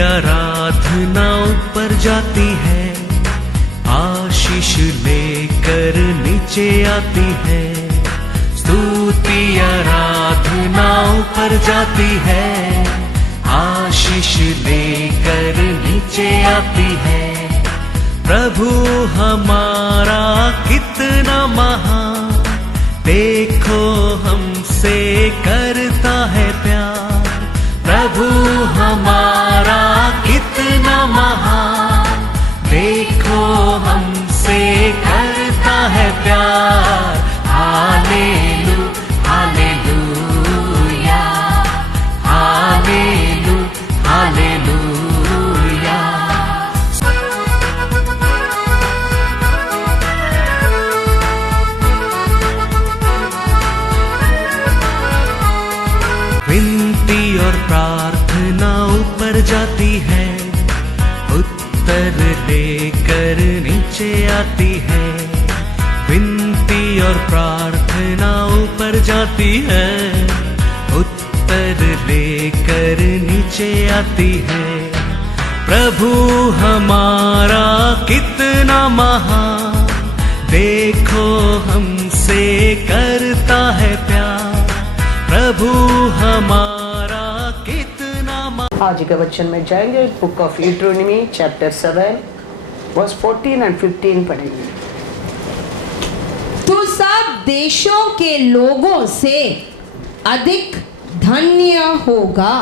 आराधना ऊपर जाती है, आशीष लेकर नीचे आती है। स्तुति आराधना ऊपर जाती है, आशीष लेकर नीचे आती है। प्रभु हमारा कितना महान, देखो हमसे करता है प्यार। प्रभु हमारा कितना महान, देखो हमसे करता है प्यार। हालेलू हालेलूया, हालेलू हालेलूया। विनती और प्रार्थना ऊपर जाती है, उत्तर लेकर नीचे आती है। विनती और प्रार्थना ऊपर जाती है, उत्तर लेकर नीचे आती है। प्रभु हमारा कितना महान, देखो हमसे करता है प्यार। प्रभु हमारा कितना आज के वचन में जाएंगे, बुक ऑफ यूट्रोनमी चैप्टर 7 वर्स 14 और 15 पढ़ेंगे। तू सब देशों के लोगों से अधिक धन्य होगा।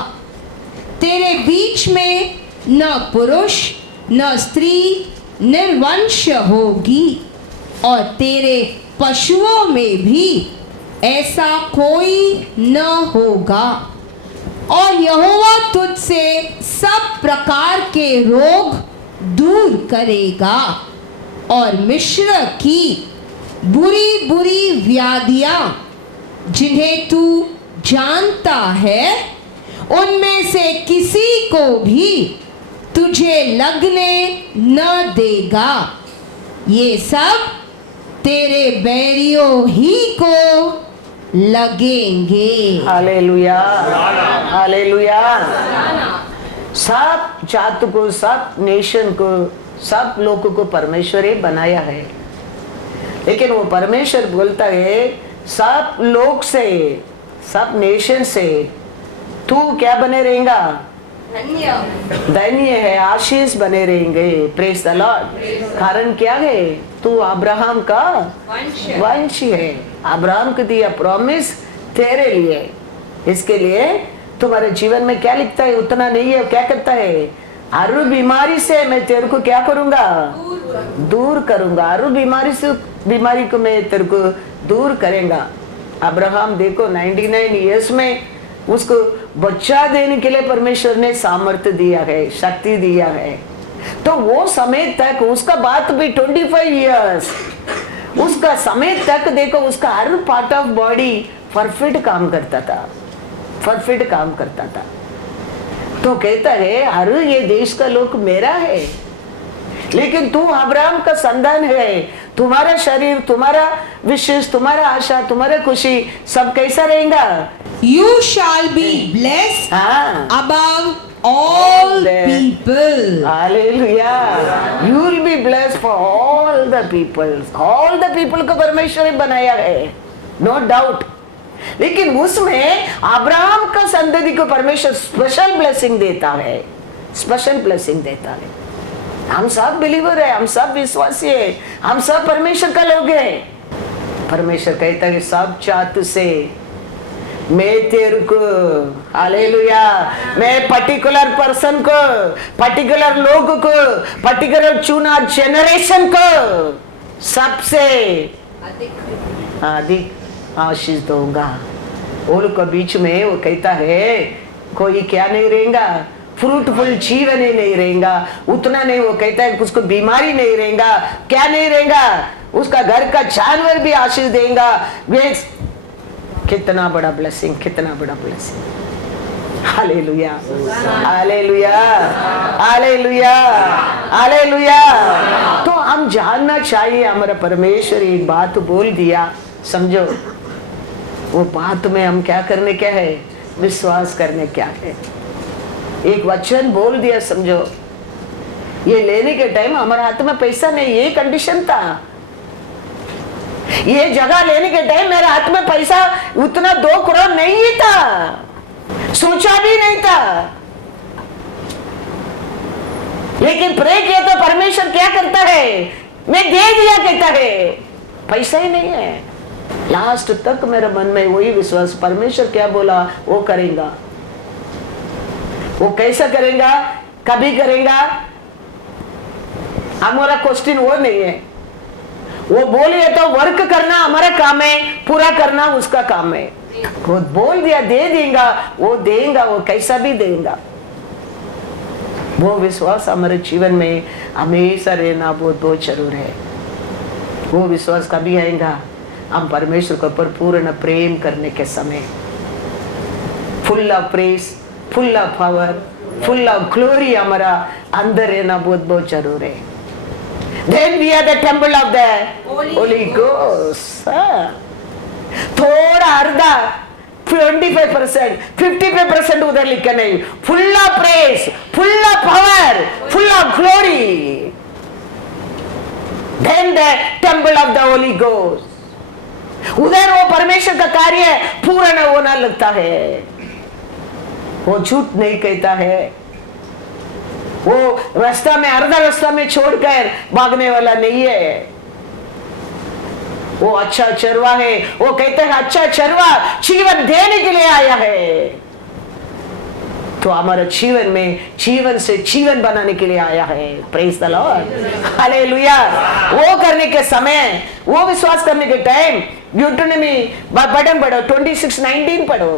तेरे बीच में न पुरुष न स्त्री निर्वंश होगी, और तेरे पशुओं में भी ऐसा कोई न होगा। और यहोवा तुझसे सब प्रकार के रोग दूर करेगा, और मिस्र की बुरी बुरी व्याधियां जिन्हें तू जानता है, उनमें से किसी को भी तुझे लगने न देगा। ये सब तेरे बैरियों ही को लगेंगे। Hallelujah hallelujah. सब जात को, सब नेशन को, सब लोगों को परमेश्वर ही बनाया है। लेकिन वो परमेश्वर बोलता है सब लोग से, सब नेशन से तू क्या बने रहेगा? धन्य है, आशीष बने रहेंगे। Praise the Lord. कारण क्या है? तू अब्राहम का वंश है। अब्राहम को दिया प्रॉमिस तेरे लिए। इसके लिए तुम्हारे जीवन में क्या लिखता है? उतना नहीं है। क्या करता है? हर बीमारी से मैं तेरे को क्या करूंगा? दूर करूंगा। हर बीमारी से, बीमारी को मैं तेरे को दूर करेगा। अब्राहम देखो 99 इयर्स में उसको बच्चा देने के लिए परमेश्वर ने सामर्थ्य दिया है, शक्ति दिया है। तो वो समय तक उसका बात भी 25 इयर्स, उसका समय तक देखो उसका हर पार्ट ऑफ बॉडी परफेक्ट काम करता था, परफेक्ट काम करता था। तो कहता है हर ये देश का लोग मेरा है, लेकिन तू अब्राहम का संतान है। तुम्हारा शरीर, तुम्हारा विशेष, तुम्हारा आशा, तुम्हारा खुशी सब कैसा रहेगा? You shall be blessed above all people. Hallelujah. You will be blessed for all the people. All the people को परमेश्वर ने बनाया है, no doubt. लेकिन उसमें अब्राहम का संतति को परमेश्वर स्पेशल ब्लेसिंग देता है, स्पेशल ब्लेसिंग देता है। हम सब बिलीवर है, हम सब विश्वासी है, हम सब परमेश्वर का लोग है। परमेश्वर कहता है सब जात से मैं तेरे को, हालेलुया, मैं पर्टिकुलर पर्सन को, पर्टिकुलर लोग को, पर्टिकुलर चुना जनरेशन को सबसे अधिक आशीष दूंगा। और के बीच में वो कहता है कोई क्या नहीं रहेगा? फ्रूटफुल जीवन ही नहीं रहेगा। उतना नहीं, वो कहता है उसको बीमारी नहीं रहेगा। क्या नहीं रहेगा? उसका घर का जानवर भी आशीष देगा। कितना बड़ा ब्लेसिंग, कितना बड़ा blessing. Hallelujah hallelujah hallelujah hallelujah. तो हम जानना चाहिए, हमारा परमेश्वर एक बात बोल दिया, समझो वो बात में हम क्या करने क्या है? विश्वास करने क्या है? एक वचन बोल दिया, समझो ये लेने के टाइम हमारे हाथ में पैसा नहीं, ये कंडीशन था। ये जगह लेने के टाइम मेरे हाथ में पैसा उतना 2 करोड़ नहीं था, सोचा भी नहीं था। लेकिन प्रे किया तो परमेश्वर क्या करता है, मैं दे दिया कहता है, पैसा ही नहीं है। लास्ट तक मेरे मन में वही विश्वास, परमेश्वर क्या बोला वो करेगा। वो कैसा करेगा, कभी करेगा, हमारा क्वेश्चन वो नहीं है। वो बोलिए तो वर्क करना हमारा काम है, पूरा करना उसका काम है। वो बोल दिया दे देगा, वो देगा, वो कैसा भी देगा। वो विश्वास हमारे जीवन में हमेशा रहना बहुत बहुत जरूर है। वो विश्वास कभी आएगा हम परमेश्वर के ऊपर पूर्ण प्रेम करने के समय, full of press, full of power, full of glory हमारा अंदर रहना बहुत बहुत जरूर है। Then we are the temple of the Holy Ghost. थोड़ा अर्धा 25%, 55% उधर लिखा नहीं, full of press, full of power, full of glory. Then the temple of the Holy Ghost. उधर वो परमेश्वर का कार्य पूर्ण होना लगता है। वो झूठ नहीं कहता है, वो रास्ता में अर्धा रास्ता में छोड़कर भागने वाला नहीं है। वो अच्छा चरवा है, वो कहते हैं अच्छा चरवा जीवन देने के लिए आया है। तो हमारा जीवन में जीवन से जीवन बनाने के लिए आया है। Praise the Lord, hallelujah. वो करने के समय, वो विश्वास करने के टाइम ड्यूटोनॉमी बटन पढ़ो, 26:19 पढ़ो।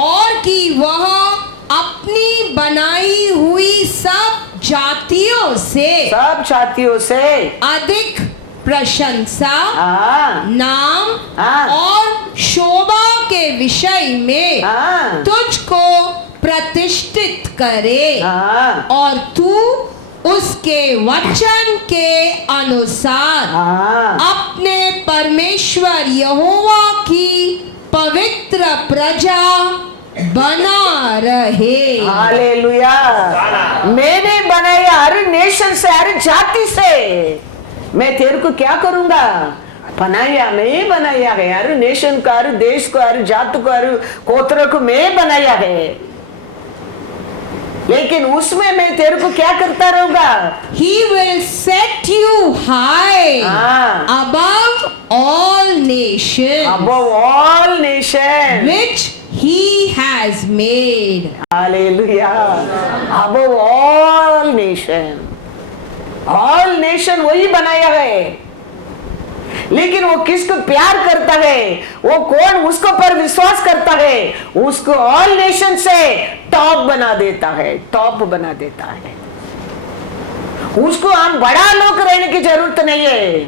और कि वह अपनी बनाई हुई सब जातियों से अधिक प्रशंसा, नाम और शोभा के विषय में तुझको प्रतिष्ठित करे, और तू उसके वचन के अनुसार अपने परमेश्वर यहोवा की पवित्र प्रजा बना रहे। हालेलुया। मैंने बनाया हर नेशन से, हर जाति से। मैं तेरे को क्या करूंगा, बनाया, मैं बनाया है। हर नेशन को, हर देश को, हर जात को, हर गोत्र को मैं बनाया है। लेकिन उसमें मैं तेरे को क्या करता रहूंगा, He will set you high above all nations, above all nations which He has made. Hallelujah. Above all nation, all nation वही बनाया है। लेकिन वो किसको प्यार करता है, वो कौन उसको पर विश्वास करता है, उसको ऑल नेशन से टॉप बना देता है, टॉप बना देता है। उसको हम बड़ा लोग रहने की जरूरत नहीं है,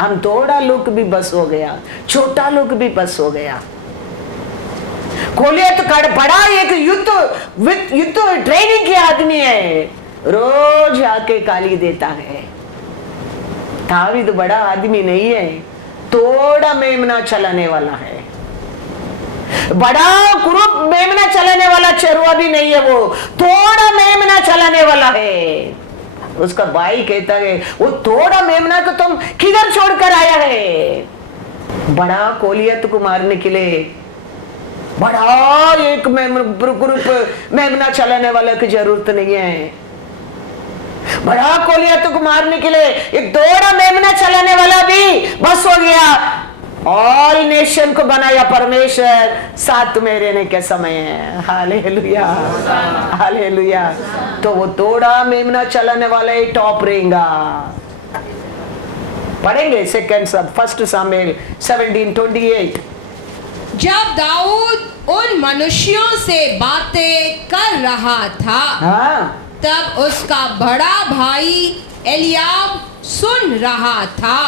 हम थोड़ा लोग भी बस हो गया, छोटा लोग भी बस हो गया। गोलियत बड़ा एक युद्ध ट्रेनिंग के आदमी है, रोज आके गाली देता है। दावीद बड़ा आदमी नहीं है, थोड़ा मेमना चलाने वाला है। बड़ा ग्रुप मेमना चलाने वाला चरवा भी नहीं है, वो थोड़ा मेमना चलाने वाला है। उसका भाई कहता है वो थोड़ा मेमना को तुम किधर छोड़कर आया है। बड़ा गोलियत को मारने के लिए बड़ा एक ग्रुप मेमना चलाने वाला की जरूरत नहीं है। बड़ा गोलियत को मारने के लिए एक थोड़ा मेमना चलाने वाला भी बस हो गया। ऑल नेशन को बनाया परमेश्वर, साथ में रहने के समय है। Hallelujah, hallelujah. तो वो थोड़ा मेमना चलाने वाला ही टॉप रहेगा। पढ़ेंगे फर्स्ट सामुएल 17:28। जब दाऊद उन मनुष्यों से बातें कर रहा था, तब उसका बड़ा भाई एलियाब सुन रहा था।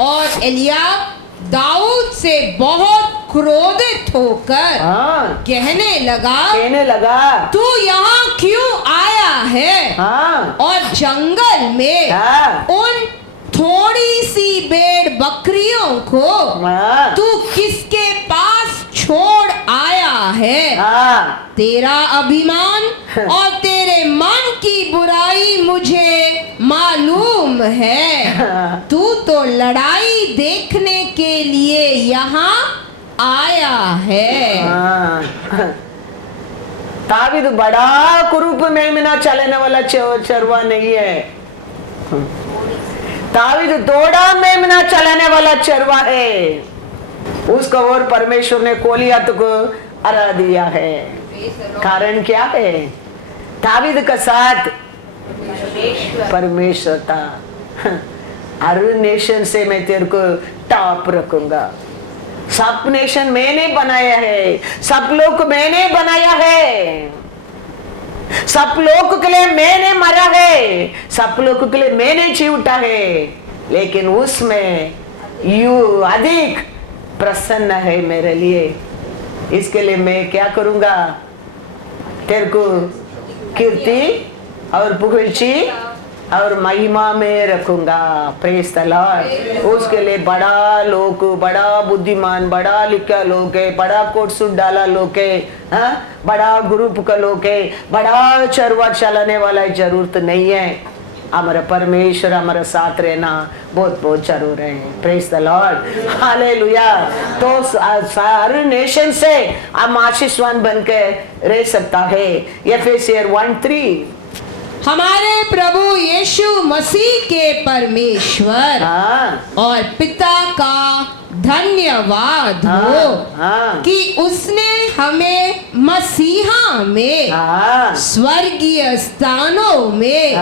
और एलियाब दाऊद से बहुत क्रोधित होकर कहने लगा तू यहाँ क्यों आया है, और जंगल में उन थोड़ी सी भेड़ बकरियों को तू किसके पास छोड़ आया है। हाँ तेरा अभिमान और तेरे मन की बुराई मुझे मालूम है। तू तो लड़ाई देखने के लिए यहाँ आया है। तावीद बड़ा कुरूप मेमना चलने वाला चरवा नहीं है। तावीद थोड़ा मेमना चलाने वाला चरवा है। उसको और परमेश्वर ने गोलियत को हरा दिया है। कारण क्या है? तावीद का साथ परमेश्वर था। हर नेशन से मैं तेरे को टॉप रखूंगा। सब नेशन मैंने बनाया है, सब लोग मैंने बनाया है, सब लोग के लिए मैंने मरा है, सब लोग के लिए मैंने जी उठा है, लेकिन उसमें यू अधिक प्रसन्न है मेरे लिए। इसके लिए मैं क्या करूंगा? तेरे को कीर्ति और पुगழ்ச்சி और महिमा में रखूंगा। Praise the Lord. उसके लिए बड़ा लोग, बड़ा बुद्धिमान, बड़ा लिखा लोग है, बड़ा कोट सूट डाला लोग है, बड़ा ग्रुप का लोग है, बड़ा चरवा चलाने वाला जरूरत नहीं है। हमारा परमेश्वर हमारा साथ रहना बहुत बहुत जरूर है। Praise the Lord, hallelujah. तो हर नेशन से हम आशीषवान बनकर रह सकता है। एफेसियर 1:3 हमारे प्रभु यीशु मसीह के परमेश्वर और पिता का धन्यवाद हो कि उसने हमें मसीहा में स्वर्गीय स्थानों में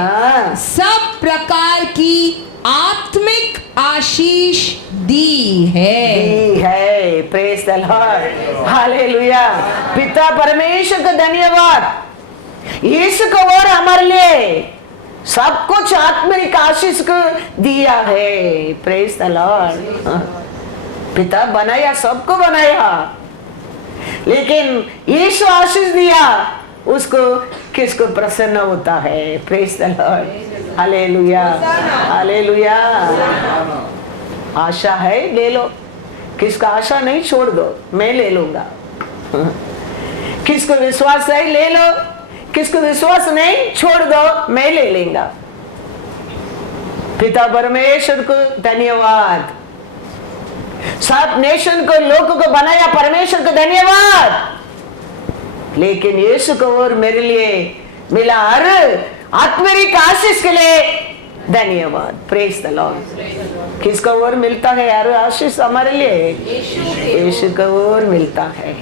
सब प्रकार की आत्मिक आशीष दी है। Praise the Lord, hallelujah. पिता परमेश्वर का धन्यवाद। यीशु को और हमारे लिए सब कुछ आत्मिक आशीष को दिया है। Praise the Lord. पिता बनाया, सबको बनाया, लेकिन यीशु आशीष दिया, उसको किसको प्रसन्न होता है? Praise the Lord, hallelujah, hallelujah. आशा है ले लो, किसका आशा नहीं छोड़ दो, मैं ले लूंगा। किसको विश्वास है ले लो, किसको विश्वास नहीं छोड़ दो, मैं ले लेंगा। पिता परमेश्वर को धन्यवाद। सब नेशन को, लोगों को बनाया परमेश्वर को धन्यवाद। लेकिन यीशु को और मेरे लिए मिला हर आत्मिक आशीष के लिए धन्यवाद। Praise the Lord. किसको और मिलता है हर आशीष? हमारे लिए यीशु को और मिलता है।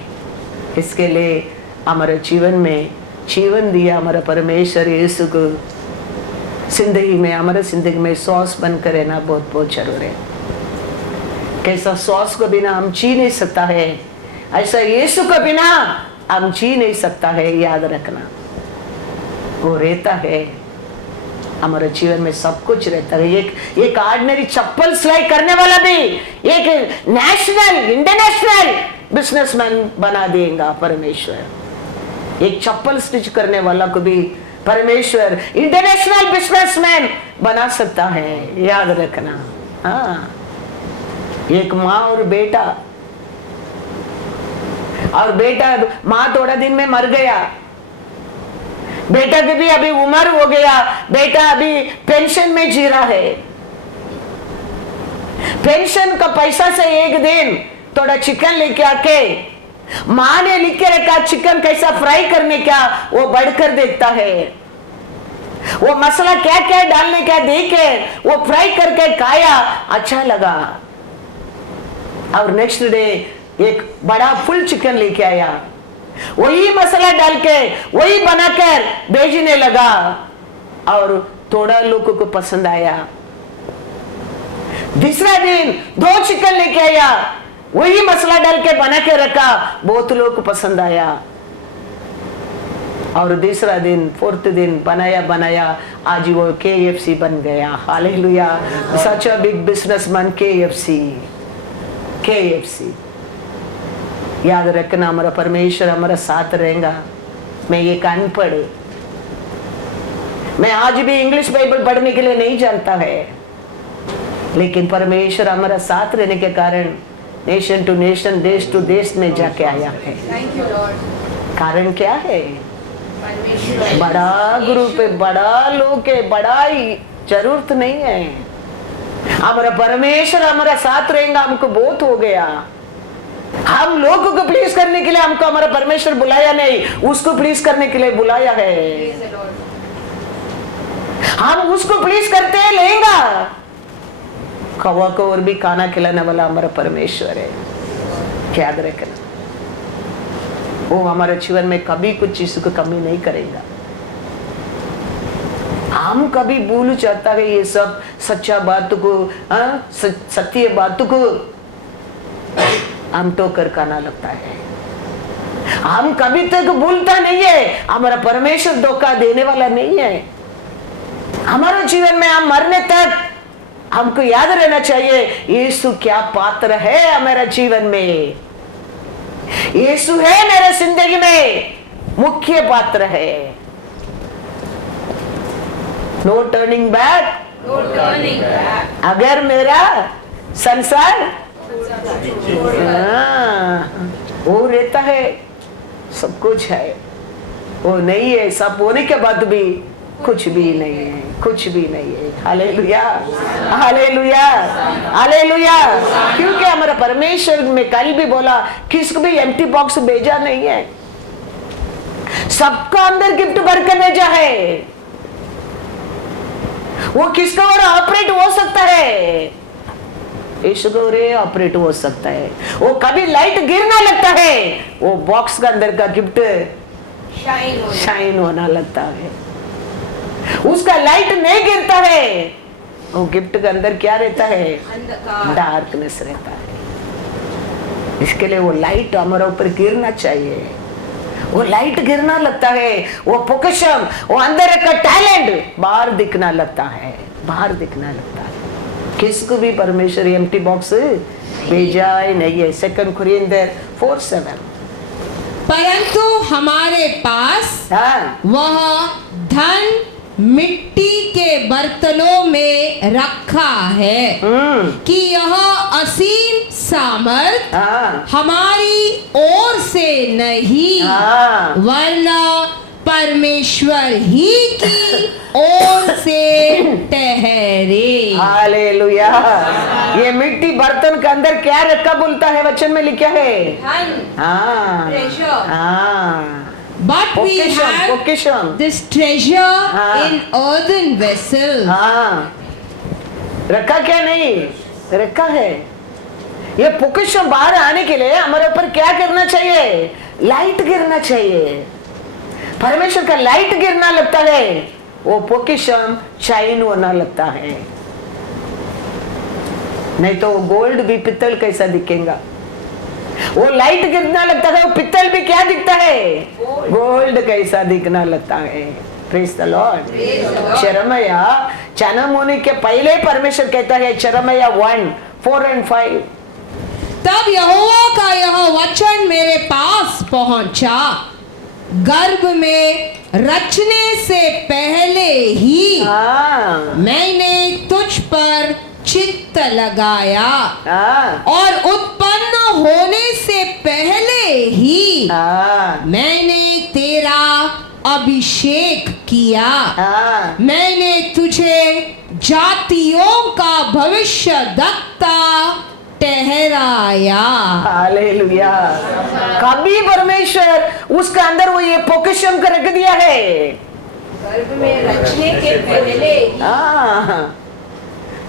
इसके लिए हमारे जीवन में जीवन दिया हमारा परमेश्वर यीशु को। जिंदगी में, हमारे जिंदगी में सॉस बनकर रहना बहुत बहुत जरूरी है। कैसा सॉस को बिना हम जी नहीं सकता है, ऐसा यीशु को बिना हम जी नहीं सकता है। याद रखना, वो रहता है हमारे जीवन में, सब कुछ रहता है। एक ऑर्डिनरी चप्पल सिलाई करने वाला भी एक नेशनल इंटरनेशनल बिजनेसमैन बना देगा परमेश्वर। एक चप्पल स्टिच करने वाला को भी परमेश्वर इंटरनेशनल बिजनेसमैन बना सकता है। याद रखना। हाँ, एक माँ और बेटा, और बेटा, माँ थोड़ा दिन में मर गया, बेटा की भी अभी उम्र हो गया, बेटा अभी पेंशन में जी रहा है। पेंशन का पैसा से एक दिन थोड़ा चिकन लेके आके माँ ने लिख के रखा चिकन कैसा फ्राई करने का, वो बढ़कर देखता है। वो मसाला क्या क्या डालने का देखे, वो फ्राई करके खाया, अच्छा लगा। और नेक्स्ट डे एक बड़ा फुल चिकन लेके आया, वही मसाला डाल के वही बनाकर भेजने लगा, और थोड़ा लोगों को पसंद आया। दूसरा दिन 2 चिकन लेके आया, वही मसाला डाल के बना के रखा, बहुत लोग को पसंद आया। और दूसरा दिन, 4th दिन बनाया, आज वो KFC बन गया। Hallelujah. Such a big businessman KFC। याद रखना, हमारा परमेश्वर हमारा साथ रहेगा। मैं एक अनपढ़, मैं आज भी इंग्लिश बाइबल पढ़ने के लिए नहीं जानता है, लेकिन परमेश्वर हमारा साथ रहने के कारण नेशन टू नेशन, देश टू देश में जाके आया है। कारण क्या है? बड़ा ग्रुप है, बड़ा लोग है, बड़ा ही जरूरत नहीं है। हमारा परमेश्वर हमारा साथ रहेगा, हमको बहुत हो गया। हम लोगों को प्लीज करने के लिए हमको हमारा परमेश्वर बुलाया नहीं, उसको प्लीज करने के लिए बुलाया है। हम उसको प्लीज करते हैं, लेगा कौवा को और भी खाना खिलाने वाला हमारा परमेश्वर है। याद रखना, वो हमारे जीवन में कभी कुछ चीज को कमी नहीं करेगा। हम कभी भूल जाता है ये सब सच्चा बात को, सत्य बात को हम टोकर खाना लगता है। हम कभी तक भूलता नहीं है, हमारा परमेश्वर धोखा देने वाला नहीं है। हमारे जीवन में हम मरने तक हमको याद रहना चाहिए यीशु क्या पात्र है हमारे जीवन में। यीशु है मेरे जिंदगी में मुख्य पात्र है। No turning back. अगर मेरा संसार वो रहता है, सब कुछ है, वो नहीं है, सब होने के बाद भी कुछ भी नहीं है, कुछ भी नहीं है। Hallelujah, hallelujah, hallelujah. क्योंकि हमारा परमेश्वर में कल भी बोला किसको भी एम्प्टी बॉक्स भेजा नहीं है, सबका अंदर गिफ्ट भर कर भेजा है। वो किसका और ऑपरेट हो सकता है, ईश्वर ऑपरेट हो सकता है। वो कभी लाइट गिरना लगता है, वो बॉक्स का अंदर का गिफ्ट शाइन होना लगता है। उसका लाइट नहीं गिरता है, वो गिफ्ट के अंदर क्या रहता है? डार्कनेस रहता है। इसके लिए वो लाइट हमारे ऊपर गिरना चाहिए। वो लाइट गिरना लगता है, वो पोकेशन, वो अंदर का टैलेंट बाहर दिखना लगता है, बाहर दिखना लगता है। किसको भी परमेश्वर एम्प्टी बॉक्स भेजा ही नहीं है। 2 कुरिन्थियर 4:7। परंतु हमारे पास वह धन मिट्टी के बर्तनों में रखा है कि यह असीम सामर्थ हमारी ओर से नहीं वरना परमेश्वर ही की ओर से ठहरे। हालेलुया। ये मिट्टी बर्तन के अंदर क्या रखा बोलता है, वचन में लिखा है? But we have this treasure in earthen vessels. रखा क्या नहीं रखा है। ये पोकेशन बाहर आने के लिए हमारे ऊपर क्या करना चाहिए? लाइट गिरना चाहिए। परमेश्वर का लाइट गिरना लगता है, वो पोकेशन शाइन होना लगता है। नहीं तो गोल्ड भी पित्तल कैसा दिखेगा। वो लाइट गिरना लगता है, वो पित्तल भी क्या दिखता है? गोल्ड कैसा दिखना लगता है। Praise the Lord. यिर्मयाह जन्म होने के पहले परमेश्वर कहता है, यिर्मयाह 1:4-5। तब यहोवा का यह वचन मेरे पास पहुंचा, गर्भ में रचने से पहले ही मैंने तुझ पर चित्त लगाया और उत्पन्न होने से पहले ही मैंने तेरा अभिषेक किया। मैंने तुझे जातियों का भविष्यद्वक्ता ठहराया। हालेलुया। कभी परमेश्वर उसका अंदर वो ये पोकेशन कर रख दिया है, गर्भ में रचने के पहले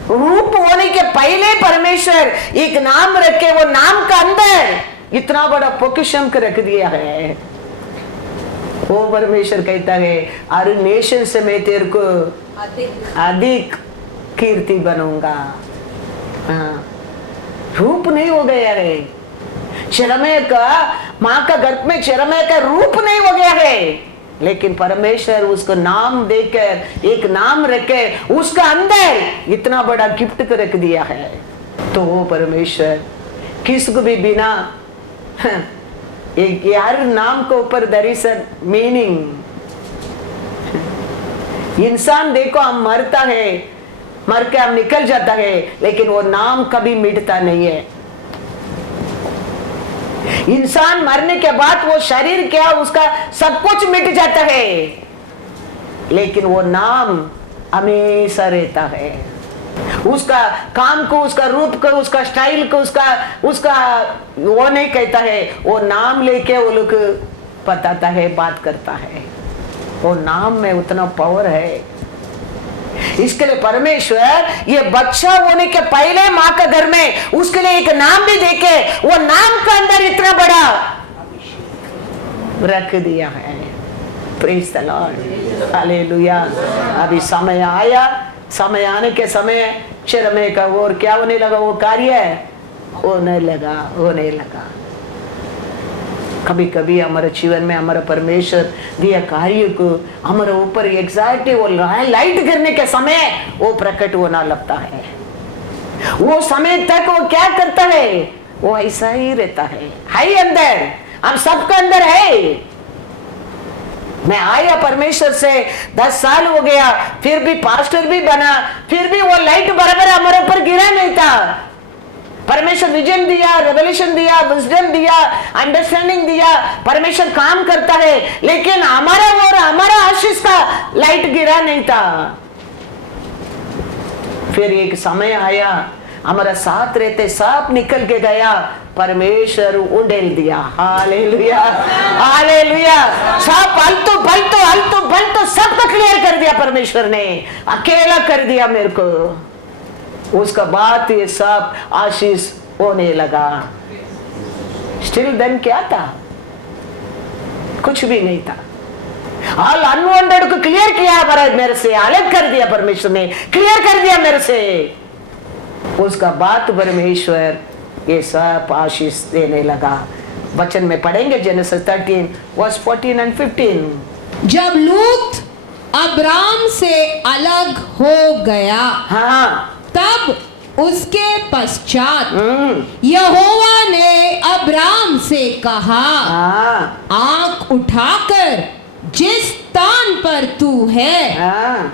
रूप होने के पहले परमेश्वर एक नाम रखे, वो नाम का अंदर इतना बड़ा पोकेशन कर रख दिया है। वो परमेश्वर कहता है, हर नेशन से मैं तेरे को अधिक कीर्ति बनूंगा। रूप नहीं हो गया है, यिर्मयाह का माँ का गर्भ में यिर्मयाह का रूप नहीं हो गया है, लेकिन परमेश्वर उसको नाम देकर एक नाम रखे, उसका अंदर इतना बड़ा गिफ्ट कर रख दिया है। तो वो परमेश्वर किसको भी बिना एक यार नाम के ऊपर देयर इज अ मीनिंग। इंसान देखो हम मरता है, मर के हम निकल जाता है, लेकिन वो नाम कभी मिटता नहीं है। इंसान मरने के बाद वो शरीर क्या उसका सब कुछ मिट जाता है, लेकिन वो नाम हमेशा रहता है। उसका काम को, उसका रूप को, उसका स्टाइल को, उसका वो नहीं कहता है, वो नाम लेके वो लोग बताता है, बात करता है। वो नाम में उतना पावर है। इसके लिए परमेश्वर ये बच्चा होने के पहले माँ का घर में उसके लिए एक नाम भी देके वो नाम का अंदर इतना बड़ा रख दिया है। Praise the Lord, hallelujah. अभी समय आया, समय आने के समय चरमे का और क्या होने लगा, वो कार्य होने लगा। कभी कभी हमारे जीवन में हमारा परमेश्वर दिया कार्य को हमारे ऊपर एग्जैक्टली वो लाइट करने के समय वो प्रकट होना लगता है। वो समय तक वो क्या करता है, वो ऐसा ही रहता है अंदर, हम सबका अंदर है। मैं आया परमेश्वर से 10 साल हो गया, फिर भी पास्टर भी बना, फिर भी वो लाइट बराबर हमारे ऊपर गिरा नहीं था। परमेश्वर विजन दिया, रेवलेशन दिया, विजडम दिया, अंडरस्टैंडिंग दिया, परमेश्वर काम करता है, लेकिन हमारा और हमारा आशीष का लाइट गिरा नहीं था। फिर एक समय आया, हमारा साथ रहते सब निकल के गया, परमेश्वर उड़ेल दिया। Hallelujah, hallelujah. सब हल्तू बल्तू सबको क्लियर कर दिया परमेश्वर ने, अकेला कर दिया मेरे को। उसका बाद ये सब आशीष होने लगा। स्टिल देन क्या था, कुछ भी नहीं था। ऑल अनवांटेड को क्लियर किया मेरे से, अलग कर दिया परमेश्वर ने, क्लियर कर दिया मेरे से। उसका बाद परमेश्वर ये सब आशीष देने लगा। वचन में पढ़ेंगे जेनेसिस 13 वर्स 14 and 15। जब लूत अब्राम से अलग हो गया, हाँ, तब उसके पश्चात यहोवा ने अब्राम से कहा, आंख उठाकर जिस स्थान पर तू है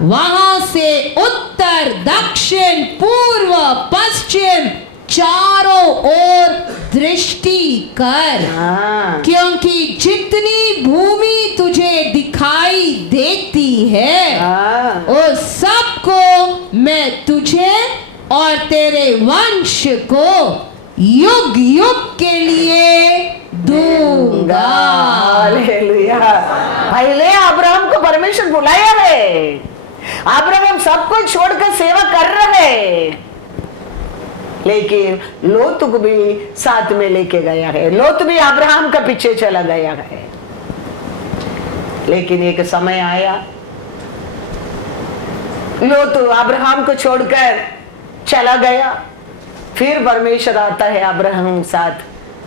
वहां से उत्तर, दक्षिण, पूर्व, पश्चिम चारों ओर दृष्टि कर, क्योंकि जितनी भूमि तुझे दिखाई देती है उस सब को मैं तुझे और तेरे वंश को युग युग के लिए दूंगा। हालेलुया। पहले अब्राहम को परमेश्वर बुलाया है, अब्राहम सब कुछ छोड़कर सेवा कर रहे हैं, लेकिन लोत को भी साथ में लेके गया है। लोत भी अब्राहम का पीछे चला गया है। लेकिन एक समय आया, लोत अब्राहम को छोड़कर चला गया। फिर परमेश्वर आता है अब्राहम साथ,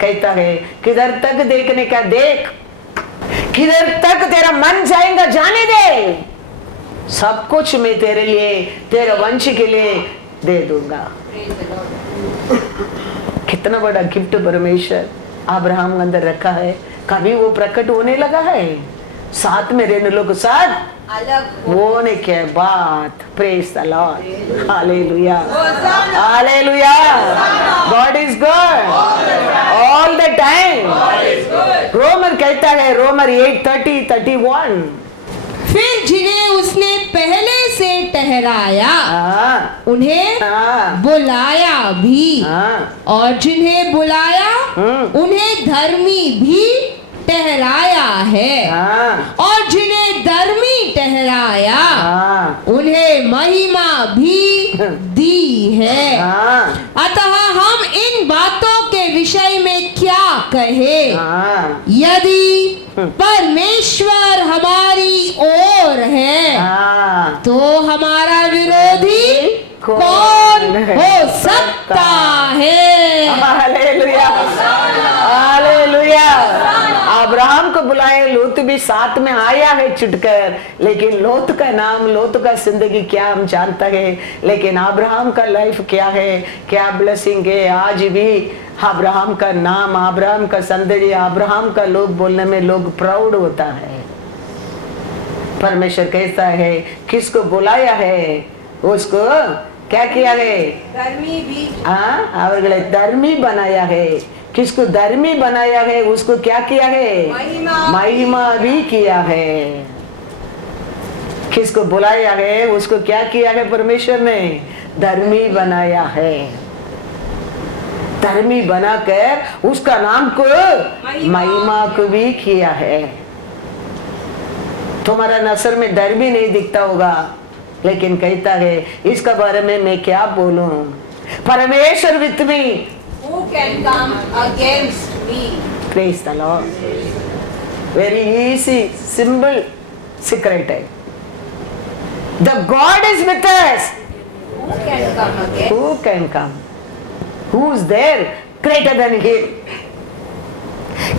कहता है किधर तक देखने का देख, किधर तक तेरा मन जाएगा जाने दे, सब कुछ मैं तेरे लिए, तेरे वंश के लिए दे दूंगा। कितना बड़ा गिफ्ट परमेश्वर अब्राहम के अंदर रखा है। कभी वो प्रकट होने लगा है, साथ में रहने लोग साथ अलग होने के बाद। Praise the Lord, hallelujah, hallelujah. God is good all the time. Romer कहता है, रोमर 8:30-31, फिर जिन्हें उसने पहले से ठहराया उन्हें बुलाया भी, और जिन्हें बुलाया उन्हें धर्मी भी ठहराया है, और जिन्हें धर्मी ठहराया उन्हें महिमा भी दी है। अतः हम इन बातों के विषय में क्या कहे? यदि परमेश्वर हमारी ओर है तो हमारा विरोधी कौन हो सकता है? Hallelujah, hallelujah. अब्राहम को बुलाए, लोत भी साथ में आया है छुटकर, लेकिन लोत का नाम, लोत का जिंदगी क्या हम जानता है, लेकिन अब्राहम का लाइफ क्या है, क्या ब्लेसिंग है। आज भी अब्राहम का नाम, अब्राहम का जिंदगी, अब्राहम का लोग बोलने में लोग प्राउड होता है। परमेश्वर कहता है किसको बुलाया है उसको क्या किया है? धर्मी भी, அவர்களை धर्मी बनाया है। किसको धर्मी बनाया है उसको क्या किया है? महिमा भी किया है। किसको बुलाया है उसको क्या किया है? परमेश्वर ने धर्मी बनाया है। धर्मी बनाकर उसका नाम को महिमा को भी किया है। तुम्हारा नसर में धर्मी नहीं दिखता होगा, लेकिन कहता है इसका बारे में मैं क्या बोलूं? परमेश्वर with me, Who can come against me? Praise the Lord. Very easy, simple secret है। The God is with us. Who can come against? Who can come? Who is there greater than him?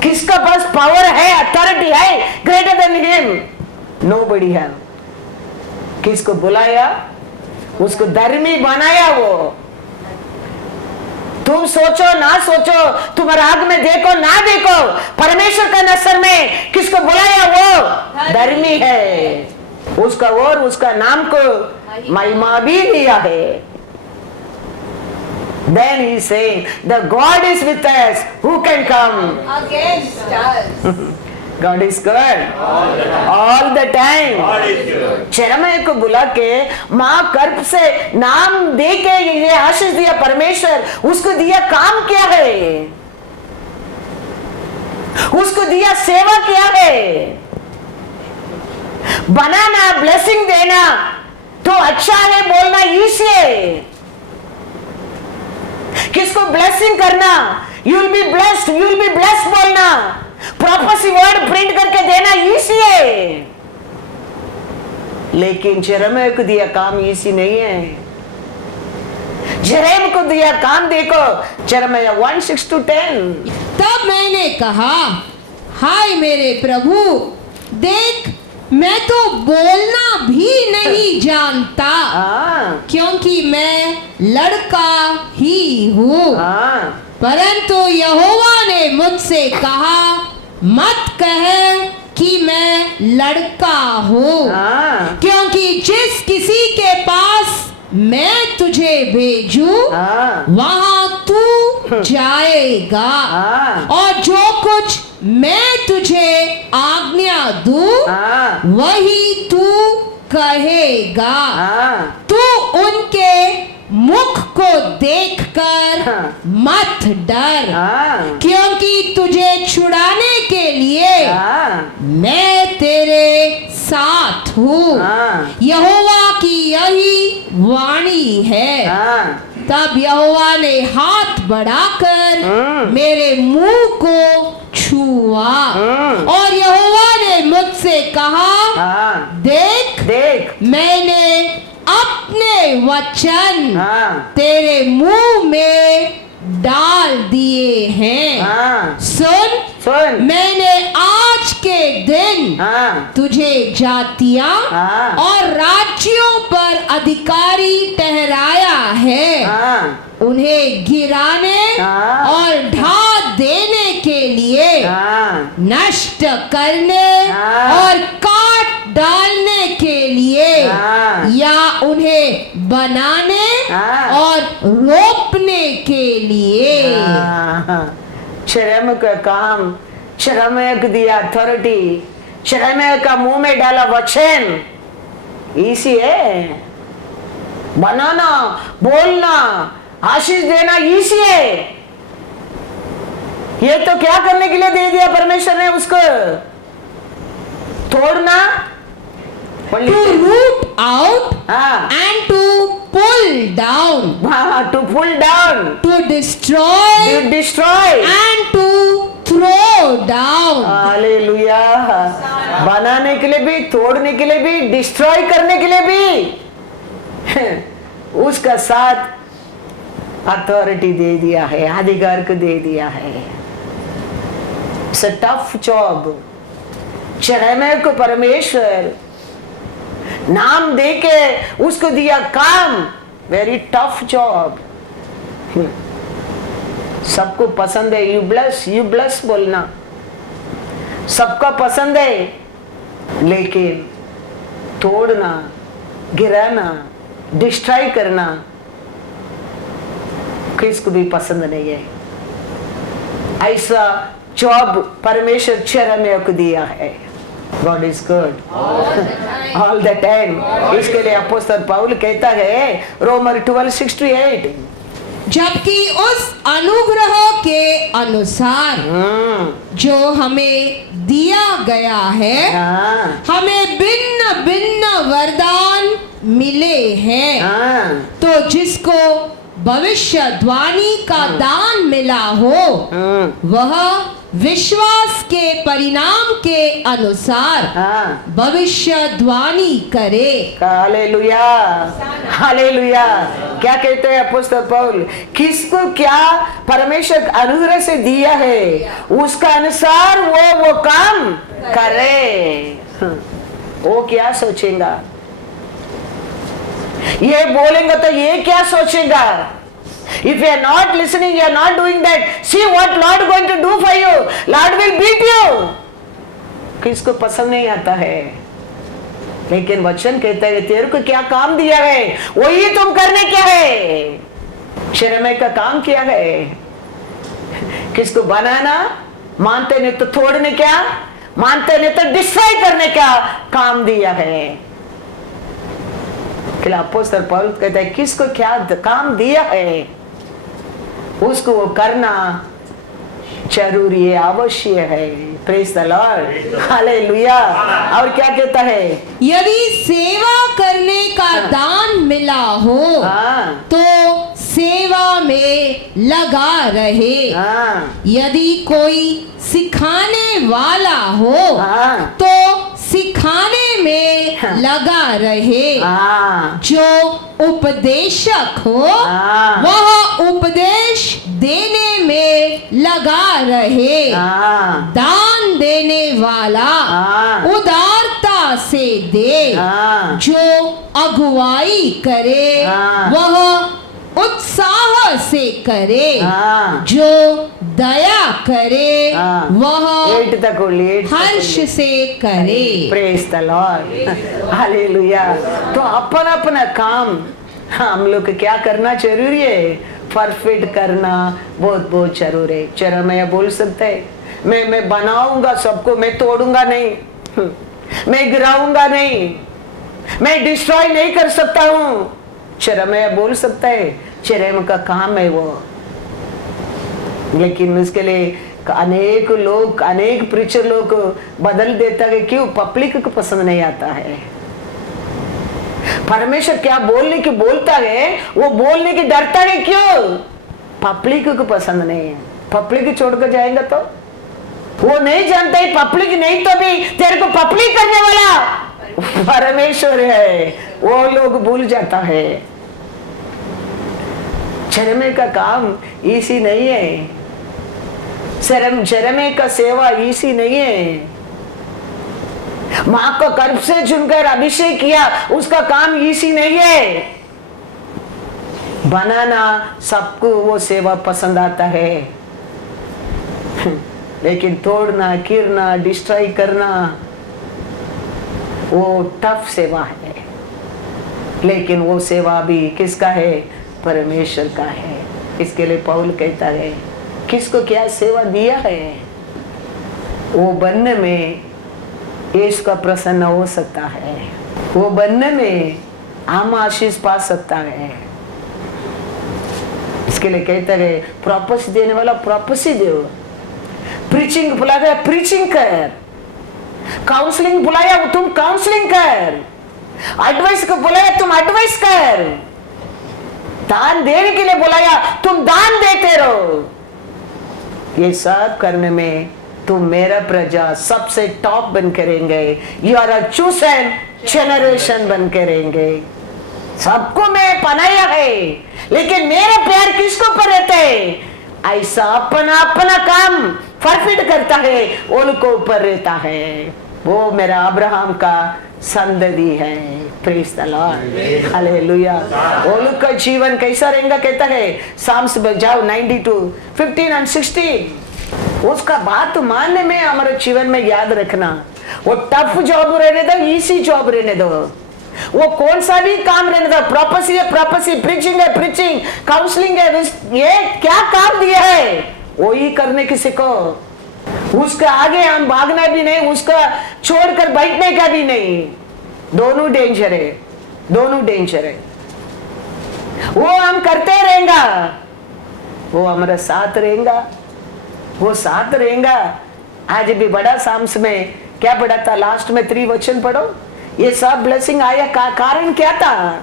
किसका पास power है, authority है greater than him? Nobody है। किसको बुलाया उसको धर्मी बनाया। वो तुम सोचो ना सोचो, तुम राग में देखो ना देखो, परमेश्वर का नसर में किसको बुलाया वो धर्मी है। उसका और उसका नाम को महिमा भी दिया है। Then he is saying, the God is with us. Who can come Against us. God is good all the time. चरमय को बुला के माँ गर्भ से नाम दे के ये आशीष दिया परमेश्वर, उसको दिया काम क्या है? उसको दिया सेवा क्या है? बनाना, ब्लेसिंग देना तो अच्छा है, बोलना ईजी है। किसको ब्लेसिंग करना, you will be blessed, you will be blessed बोलना, प्रोफेसी वर्ड प्रिंट करके देना ईजी है, लेकिन जेरेमिया को दिया काम ईजी नहीं है। जेरेमिया को दिया काम देखो, जेरेमिया 1:6-10। तब मैंने कहा, हाय मेरे प्रभु, देख मैं तो बोलना भी नहीं जानता, क्योंकि मैं लड़का ही हूँ। परंतु यहोवा ने मुझसे कहा, मत कह कि मैं लड़का हूँ, क्योंकि जिस किसी के पास मैं तुझे भेजूं वहां तू जाएगा, और जो कुछ मैं तुझे आज्ञा दूं वही तू कहेगा। तू उनके मुख को देखकर मत डर, क्योंकि तुझे छुड़ाने के लिए मैं तेरे साथ हूँ। यहोवा की यही वाणी है। तब यहोवा ने हाथ बढ़ाकर मेरे मुंह को छुआ, और यहोवा ने मुझसे कहा, देख मैंने अपने वचन तेरे मुंह में डाल दिए हैं। सुन, मैंने आज के दिन तुझे जातियां और राज्यों पर अधिकारी ठहराया है, उन्हें गिराने और ढा देने के लिए, नष्ट करने और काट डालने के लिए, या उन्हें बनाने और रोपने के लिए। जेरेमिया का काम, जेरेमिया को दिया अथॉरिटी, जेरेमिया का मुंह में डाला वचन इसी है। बनाना, बोलना, आशीष देना इसी है। ये तो क्या करने के लिए दे दिया परमेश्वर ने उसको? तोड़ना, to root out and to pull down, to pull down, to destroy and to throw down। Hallelujah. बनाने के लिए भी, तोड़ने के लिए भी, डिस्ट्रॉय करने के लिए भी उसका साथ अथॉरिटी दे दिया है, अधिकार को दे दिया है। It's a tough job. Jeremiah को परमेश्वर नाम देके उसको दिया काम, वेरी टफ जॉब। सबको पसंद है यू ब्लेस बोलना, सबका पसंद है, लेकिन तोड़ना, गिराना, डिस्ट्रॉय करना किसको भी पसंद नहीं है। ऐसा जॉब परमेश्वर चरण को दिया है। God is good all the time. इसके लिए अपोस्तल पौल कहता है रोमर 12:6-8, जबकि उस अनुग्रह के अनुसार जो हमें दिया गया है, हमें भिन्न भिन्न वरदान मिले हैं। तो जिसको भविष्यवाणी का दान मिला हो, वह विश्वास के परिणाम के अनुसार भविष्यवाणी करे। Hallelujah hallelujah. क्या कहते हैं अपोस्तल पौल, किसको क्या परमेश्वर अनुग्रह से दिया है उसका अनुसार वो काम करे। वो क्या सोचेगा, ये बोलेंगे तो ये क्या सोचेगा। If you are not listening, you are not doing that. See what Lord going to do for you. Lord will beat you. किसको पसंद नहीं आता है, लेकिन वचन कहता है तेरे को क्या काम दिया है वही तुम करने क्या है। शर्मे का काम किया है, किसको बनाना, मानते नहीं तो तोड़ने क्या, मानते नहीं तो डिस्ट्रॉय करने का काम दिया है। अपोस्तल पौल कहता है किसको क्या काम दिया है उसको वो करना जरूरी है, आवश्यक है। Praise the Lord hallelujah. और क्या कहता है, यदि सेवा करने का दान मिला हो तो सेवा में लगा रहे। यदि कोई सिखाने वाला हो तो सिखाने में लगा रहे। जो उपदेशक हो वह उपदेश देने में लगा रहे। दान देने वाला उदारता से दे। जो अगुवाई करे वह उत्साह से करे। जो दया करे वह हर्ष से करे। Praise the Lord hallelujah. तो अपना अपना काम हम लोग क्या करना जरूरी है, परफेक्ट करना बहुत बहुत जरूरी है। चलो मैं बोल सकता है मैं बनाऊंगा सबको, मैं तोड़ूंगा नहीं, मैं गिराऊंगा नहीं, मैं डिस्ट्रॉय नहीं कर सकता हूँ। चरम बोल सकता है, चरम का काम है वो, लेकिन उसके लिए अनेक लोग, अनेक प्रीचर लोग बदल देता है। क्यों? पब्लिक को पसंद नहीं आता है। परमेश्वर क्या बोलने की बोलता है वो बोलने की डरता है। क्यों? पब्लिक को पसंद नहीं है। पब्लिक छोड़कर जाएगा तो वो नहीं जानता है पब्लिक नहीं तो भी तेरे को पब्लिक करने वाला परमेश्वर है, वो लोग भूल जाता है। चरमे का काम इसी नहीं है, चरमे का सेवा इसी नहीं है। माँ को गर्भ से चुनकर अभिषेक किया उसका काम इसी नहीं है। बनाना सबको वो सेवा पसंद आता है, लेकिन तोड़ना, गिरना, डिस्ट्रॉय करना वो टफ सेवा है। लेकिन वो सेवा भी किसका है? परमेश्वर का है। इसके लिए पौल कहता है किसको क्या सेवा दिया है वो बनने में यीशु का प्रसन्न हो सकता है, वो बनने में हम आशीष पा सकता है। इसके लिए कहता है प्रॉपर्सी देने वाला प्रॉपर्सी दो, प्रीचिंग बुलाया प्रीचिंग कर, काउंसलिंग बुलाया तुम काउंसलिंग कर, एडवाइस को बुलाया तुम एडवाइस कर, दान देने के लिए बुलाया तुम दान देते रहो। ये सब करने में तुम मेरा प्रजा सबसे टॉप बन करेंगे। You are a chosen generation बन करेंगे। सबको मैं बनाया है, लेकिन मेरा प्यार किसको पर रहता है? ऐसा अपना अपना काम परफेक्ट करता है वो लोग को ऊपर रहता है। वो मेरा अब्राहम का संतति है। Praise the Lord hallelujah. वो लोग का जीवन कैसा रहेगा कहता है साम्स बजाओ 92:15 और 16। उसका बात मानने में हमारे जीवन में याद रखना। वो टफ जॉब रहने दो, इजी जॉब रहने दो, वो कौन सा भी काम रहने दो, प्रोफेसी है प्रोफेसी, प्रीचिंग है प्रीचिंग, काउंसलिंग है, ये क्या काम दिया है वो ही करने की सीखो। उसका आगे हम भागना भी नहीं, उसका छोड़कर बैठने का भी नहीं। दोनों डेंजर है, दोनों डेंजर है। वो हम करते रहेगा, वो हमारा साथ रहेगा, वो साथ रहेगा। आज भी बड़ा साम्स में क्या पढ़ा था, लास्ट में 3 वचन पढ़ो। ये सब ब्लेसिंग आया का कारण क्या था?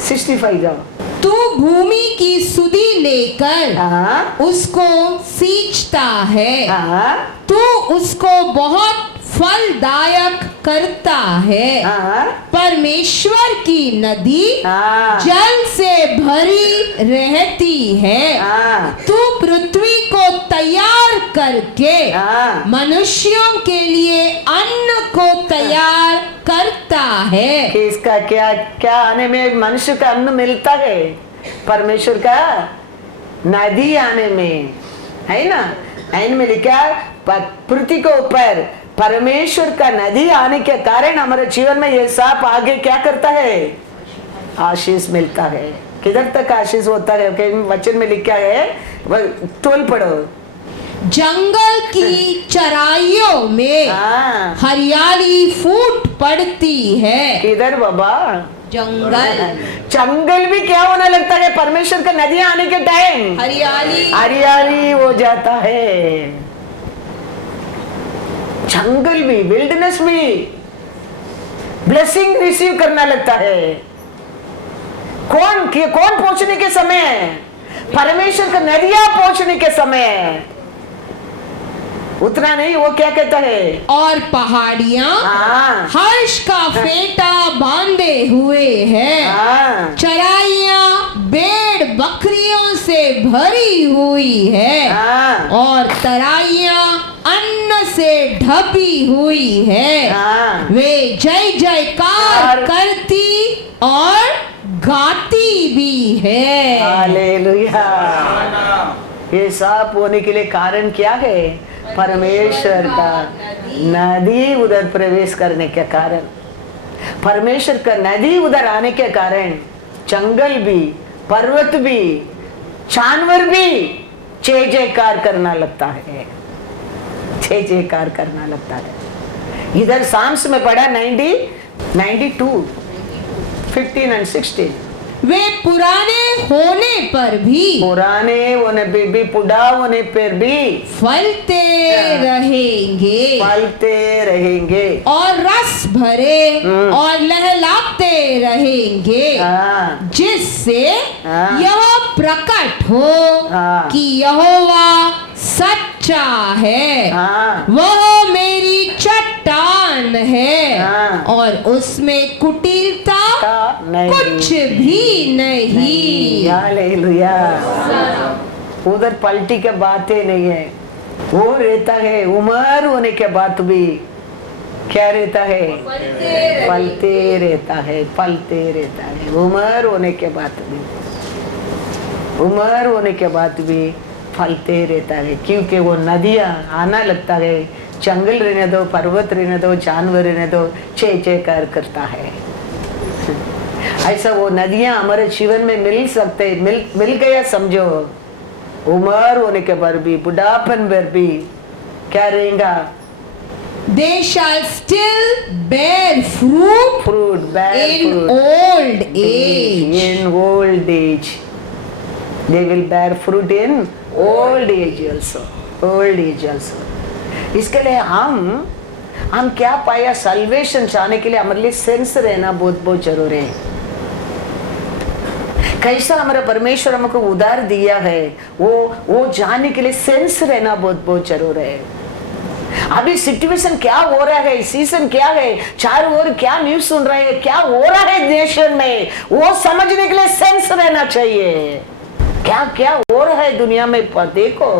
65 जाओ। तू भूमि की सुधि लेकर हाँ उसको सींचता है, हाँ तू उसको बहुत फलदायक करता है। हाँ परमेश्वर की नदी हाँ जल से भरी रहती है। हाँ तू पृथ्वी को तैयार करके हाँ। मनुष्यों के लिए अन्न को तैयार करता है। कि इसका क्या क्या आने में मनुष्य का अन्न मिलता है? परमेश्वर का नदी आने में, है ना। एंड में लिखा पृथ्वी के ऊपर परमेश्वर का नदी आने के कारण हमारे जीवन में ये सांप आगे क्या करता है? आशीष मिलता है। किधर तक आशीष होता है? वचन में लिखा है, 12 पढ़ो। जंगल की चराइयों में हाँ हरियाली फूट पड़ती है। किधर बाबा? जंगल जंगल भी क्या होने लगता है? परमेश्वर का नदी आने के टाइम हरियाली हरियाली हो जाता है। जंगल भी, विल्डनेस भी ब्लेसिंग रिसीव करना लगता है। कौन पहुंचने के समय? परमेश्वर का नदियां पहुंचने के समय। उतना नहीं, वो क्या कहता है? और पहाड़ियां हाँ हर्ष का फेटा बांधे हुए है। हाँ चराइयां भेड़ बकरियों से भरी हुई है हाँ और तराइयां अन्न से ढपी हुई है। हाँ। वे जय जयकार करती और गाती भी है। हालेलुया। ये सब होने के लिए कारण क्या है? परमेश्वर का नदी उधर प्रवेश करने के कारण, परमेश्वर का नदी उधर आने के कारण जंगल भी, पर्वत भी, जानवर भी जय जयकार करना लगता है, जय जयकार करना लगता है। इधर साम्स में पढ़ा 90, 92, 15 and 16। वे पुराने होने पर भी बुढ़ा होने पर भी फलते रहेंगे, फलते रहेंगे और रस भरे और लहलाते रहेंगे, हाँ जिससे हाँ। यह प्रकट हो हाँ। कि यहोवा सच्चा है। हाँ वह मेरी चट्टान है हाँ। और उसमें कुटिलता नहीं। कुछ भी नहीं। हालेलुया। उधर पलटी के बातें नहीं है, वो रहता है। उम्र होने के बाद भी क्या रहता है? फलते रहता है, फलते रहता है। उम्र होने के बाद भी, उम्र होने के बाद भी फलते रहता है, क्योंकि वो नदियां आना लगता है। जंगल रहने दो, पर्वत रहने दो, जानवर रहने दो, जय जयकार करता है। ऐसा वो नदियां हमारे जीवन में मिल सकते, मिल गया समझो। उम्र होने के बाद भी, बुढ़ापन पर भी क्या रहेगा? They shall still bear fruit in old age. In old age, they will bear fruit in old age also. Old age also. इसके लिए हम क्या पाया? सल्वेशन चाहने के लिए हमारे लिए सेंस रहना बहुत बहुत जरूरी है। कैसा हमारा परमेश्वर हमको उधार दिया है, वो जानने के लिए सेंस रहना बहुत बहुत जरूरी है। अभी सिचुएशन क्या हो रहा है, सीजन क्या है, चारों ओर क्या न्यूज सुन रहे हैं, क्या हो रहा है नेशन में, वो समझने के लिए सेंस रहना चाहिए। क्या क्या हो रहा है दुनिया में देखो।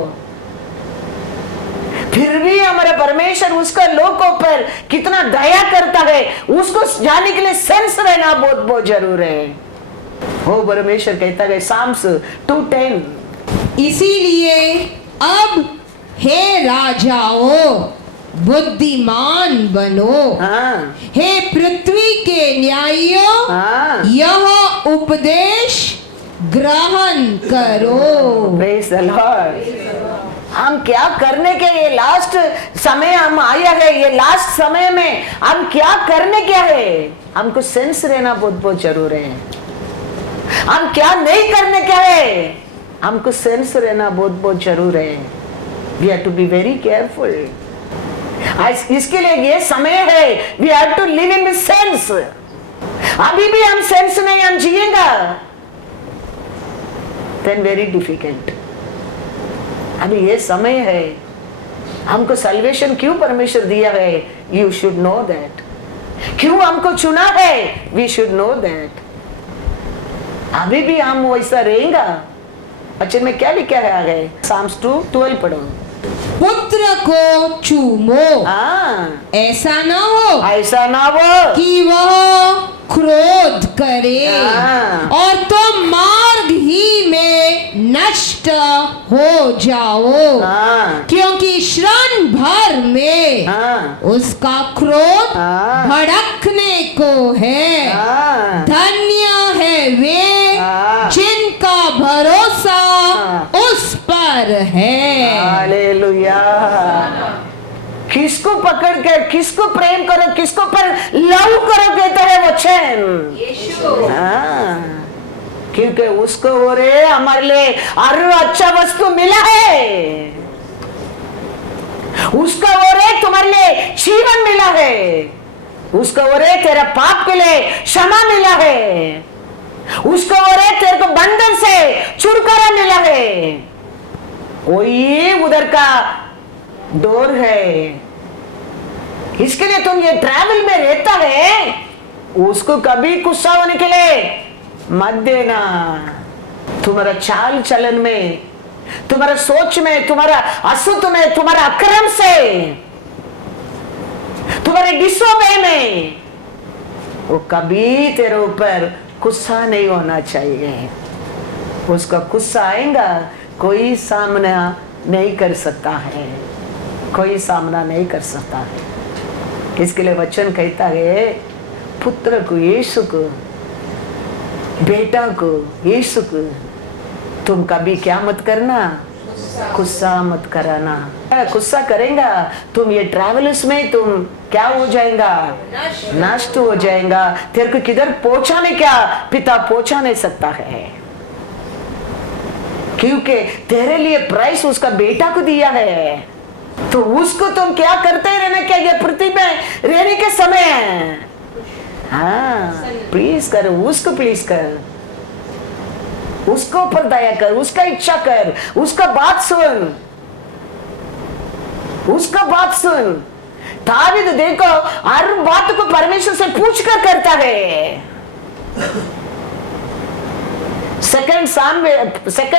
फिर भी हमारे परमेश्वर उसका लोगों पर कितना दया करता है, उसको जानने के लिए सेंस रहना बहुत बहुत जरूर है। वो परमेश्वर कहता है साम्स 2:10, इसीलिए अब हे राजाओं बुद्धिमान बनो, हाँ हे पृथ्वी के न्यायियों हाँ। यह उपदेश ग्रहण करो। Praise the Lord. हम क्या करने के, ये लास्ट समय हम आया है, ये लास्ट समय में हम क्या करने क्या है, हमको सेंस रहना बहुत बहुत जरूर है। हम क्या नहीं करने क्या है, हमको सेंस रहना बहुत बहुत जरूर है। We have to be very careful. इसके लिए ये समय है, we have to live in sense. अभी भी हम सेंस नहीं हम जिएगा, देन वेरी डिफिकल्ट। अभी ये समय है, हमको सल्वेशन क्यों परमेश्वर दिया है, यू शुड नो दैट। क्यों हमको चुना है, वी शुड नो दैट। अभी भी हम वैसा रहेगा। बच्चे में क्या लिखा है आगे, साम्स 2:12 पढ़ो। पुत्र को चूमो, ऐसा ना हो कि वह क्रोध करे और तुम मार्ग ही में नष्ट हो जाओ, क्योंकि क्षण भर में उसका क्रोध भड़कने को है। धन्य है वे जिनका भरोसा उस पर है। हालेलुया। किसको पकड़ कर, किसको प्रेम करो, किसको पर लव करो कहता है वो चैन, क्योंकि उसको हो रहे हमारे लिए हर अच्छा वस्तु मिला है, उसका हो रहे तुम्हारे लिए जीवन मिला है, उसका हो रहे तेरा पाप के लिए क्षमा मिला है, उसका हो रहे तेरे को बंधन से छुटकारा मिला है। वही उधर का डोर है। इसके लिए तुम ये ट्रैवल में रहता है, उसको कभी गुस्सा होने के लिए मत देना। तुम्हारा चाल चलन में, तुम्हारा सोच में, तुम्हारा असुत में, तुम्हारा अक्रम से, तुम्हारे डिसोबे में, वो कभी तेरे ऊपर गुस्सा नहीं होना चाहिए। उसका गुस्सा आएगा, कोई सामना नहीं कर सकता है, कोई सामना नहीं कर सकता है। इसके लिए वचन कहता है, पुत्र को यीशु को, बेटा को यीशु को तुम कभी क्या मत करना, गुस्सा मत कराना। गुस्सा करेगा तुम ये ट्रैवल्स में तुम क्या हो जाएगा, नष्ट हो जाएगा। तेरे को किधर पहुंचाने क्या पिता पहुंचा नहीं सकता है, क्योंकि तेरे लिए प्राइस उसका बेटा को दिया है। तो उसको तुम क्या करते रहना, क्या ये पृथ्वी में रहने के समय, हाँ प्लीज कर, उसको प्लीज कर, उसको पर दया कर, उसका इच्छा कर, उसका बात सुन, उसका बात सुन। दावीद देखो हर बात को परमेश्वर से पूछ कर करता है। Second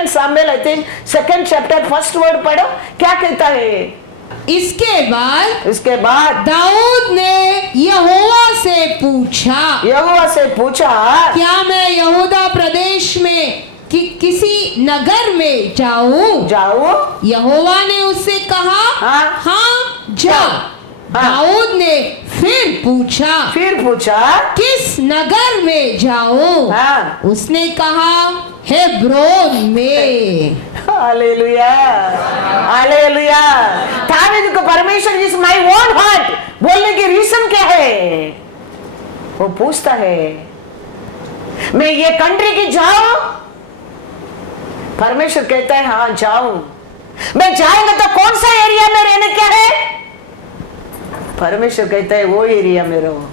Samuel I think second chapter first word पढ़ो, क्या कहता है। इसके बाद दाऊद ने यहोवा से पूछा, क्या मैं यहूदा प्रदेश में किसी नगर में जाऊं? यहोवा ने उससे कहा, हाँ जा। दाऊद ने फिर पूछा किस नगर में जाऊं? उसने कहा हेब्रोन में। Hallelujah, hallelujah. दावीद को परमेश्वर इज माय ओन हार्ट बोलने की रीजन क्या है, वो पूछता है मैं ये कंट्री की जाऊं? परमेश्वर कहता है हाँ जाऊं। मैं जाएंगे तो कौन सा एरिया में रहने क्या है? परमेश्वर कहता है वो एरिया में रहो।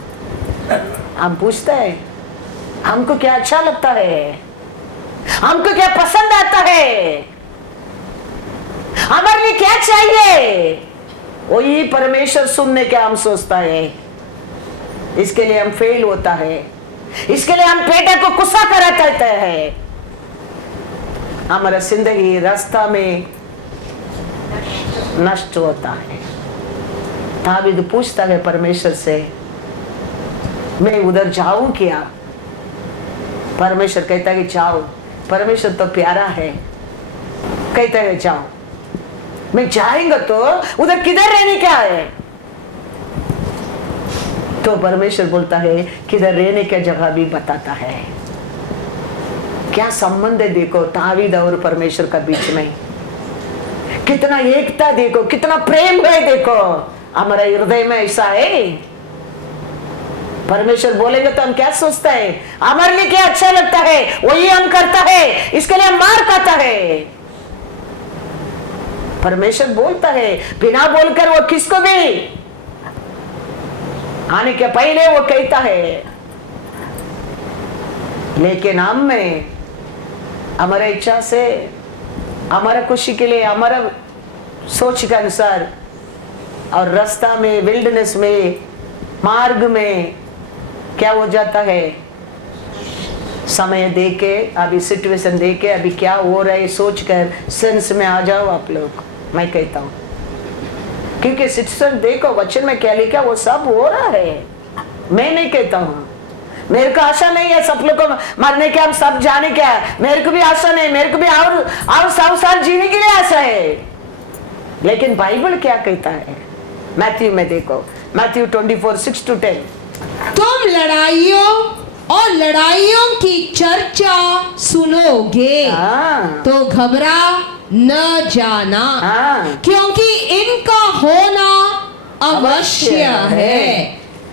हम पूछते हैं हमको क्या अच्छा लगता है, हमको क्या पसंद आता है, हमारे लिए क्या चाहिए, वही परमेश्वर सुनने का हम सोचता है। इसके लिए हम फेल होता है, इसके लिए हम बेटा को गुस्सा कराते हैं। हमारा जिंदगी रास्ता में नष्ट होता है। दावीद पूछता है परमेश्वर से मैं उधर जाऊं क्या? परमेश्वर कहता है कि जाओ। परमेश्वर तो प्यारा है, कहता है जाओ। मैं जाएंगा तो उधर किधर रहने क्या है? तो परमेश्वर बोलता है किधर रहने का जगह भी बताता है। क्या संबंध है देखो दावीद और परमेश्वर का बीच में, कितना एकता देखो, कितना प्रेम है देखो, हमारा हृदय में ऐसा है। परमेश्वर बोलेंगे तो हम क्या सोचता है, हमारे लिए क्या अच्छा लगता है वही हम करता है, इसके लिए हम मार खाता है। परमेश्वर बोलता है, बिना बोलकर वो किसको भी आने के पहले वो कहता है। लेकिन हम में हमारा इच्छा से, हमारा खुशी के लिए, हमारा सोच के अनुसार, और रास्ता में, विल्डनेस में, मार्ग में क्या हो जाता है, समय देके, अभी सिचुएशन देके, अभी क्या हो रहा है सोच कर सेंस में आ जाओ आप लोग, मैं कहता हूं। क्योंकि सिचुएशन देखो, वचन में क्या लिखा वो सब हो रहा है। मैं नहीं कहता हूं, मेरे को आशा नहीं है सब लोग को मरने के, हम सब जाने क्या, मेरे को भी आशा नहीं, मेरे को भी और 100 साल जीने के लिए आशा है। लेकिन बाइबल क्या कहता है, मैथ्यू में देखो, मैथ्यू 24:6-10। तुम लड़ाइयों और लड़ाइयों की चर्चा सुनोगे तो घबरा न जाना, क्योंकि इनका होना अवश्य है,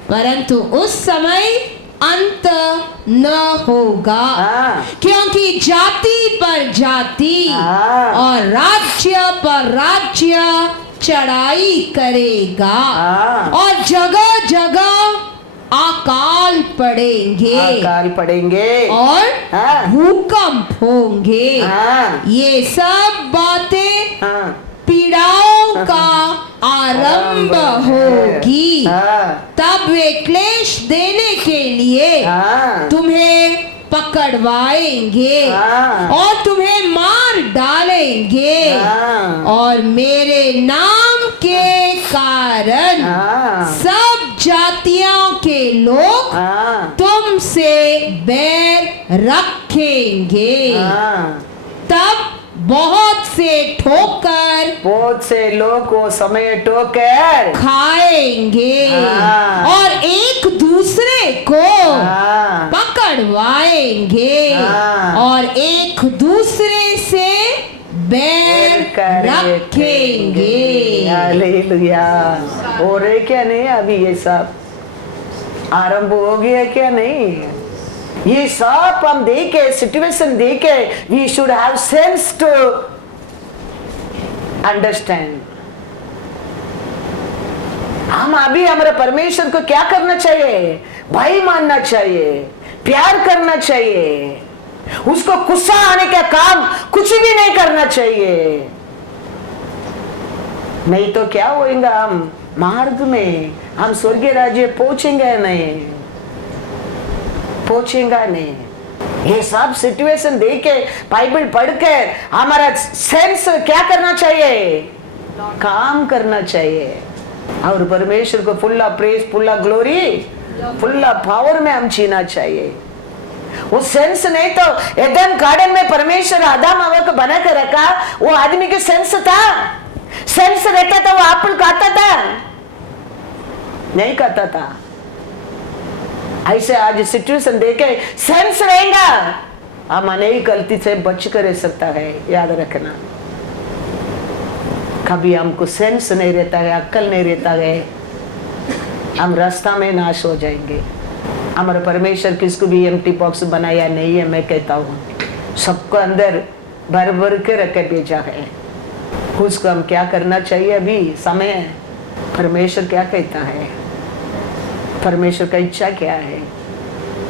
परंतु उस समय अंत न होगा। क्योंकि जाति पर जाति और राज्य पर राज्य चढ़ाई करेगा और जगह जगह अकाल पड़ेंगे और भूकंप होंगे। ये सब बातें पीड़ाओं का आरंभ होगी। तब वे क्लेश देने के लिए तुम्हें पकड़वाएंगे और तुम्हें मार डालेंगे, और मेरे नाम के कारण सब जातियों के लोग तुमसे बैर रखेंगे। तब बहुत से लोग वो समय ठोकर खाएंगे और एक दूसरे को पकड़वाएंगे और एक दूसरे से बैर रखेंगे। हालेलुया। हो रहे क्या नहीं, अभी ये सब आरंभ हो गया क्या नहीं, ये सब हम देखे, सिचुएशन देखे, we should have sense to understand. हम अभी हमारे परमेश्वर को क्या करना चाहिए, भाई मानना चाहिए, प्यार करना चाहिए, उसको गुस्सा आने का काम कुछ भी नहीं करना चाहिए। नहीं तो क्या होएगा, हम मार्ग में, हम स्वर्गीय राज्य पहुंचेंगे नहीं। ये सब सिचुएशन देख के, बाइबल पढ़कर हमारा सेंस क्या करना चाहिए, काम करना चाहिए, और परमेश्वर को full of praise, full of glory, full of power में हम जीना चाहिए। वो सेंस नहीं तो एदन गार्डन में परमेश्वर आदम हवा को बना कर रखा, वो आदमी के सेंस था, सेंस रहता था, वो एप्पल खाता था नहीं खाता था। ऐसे आज सिचुएशन देखे सेंस रहेगा, हम अनेक गलती से बच कर रह सकता है। याद रखना, कभी हमको सेंस नहीं रहता है, अक्ल नहीं रहता है, हम रास्ता में नाश हो जाएंगे। हमारे परमेश्वर किसको भी एम्प्टी बॉक्स बनाया नहीं है, मैं कहता हूँ सबको अंदर भर भर के रख के भेजा है। उसको हम क्या करना चाहिए, अभी समय है, परमेश्वर क्या कहता है, परमेश्वर का इच्छा क्या है,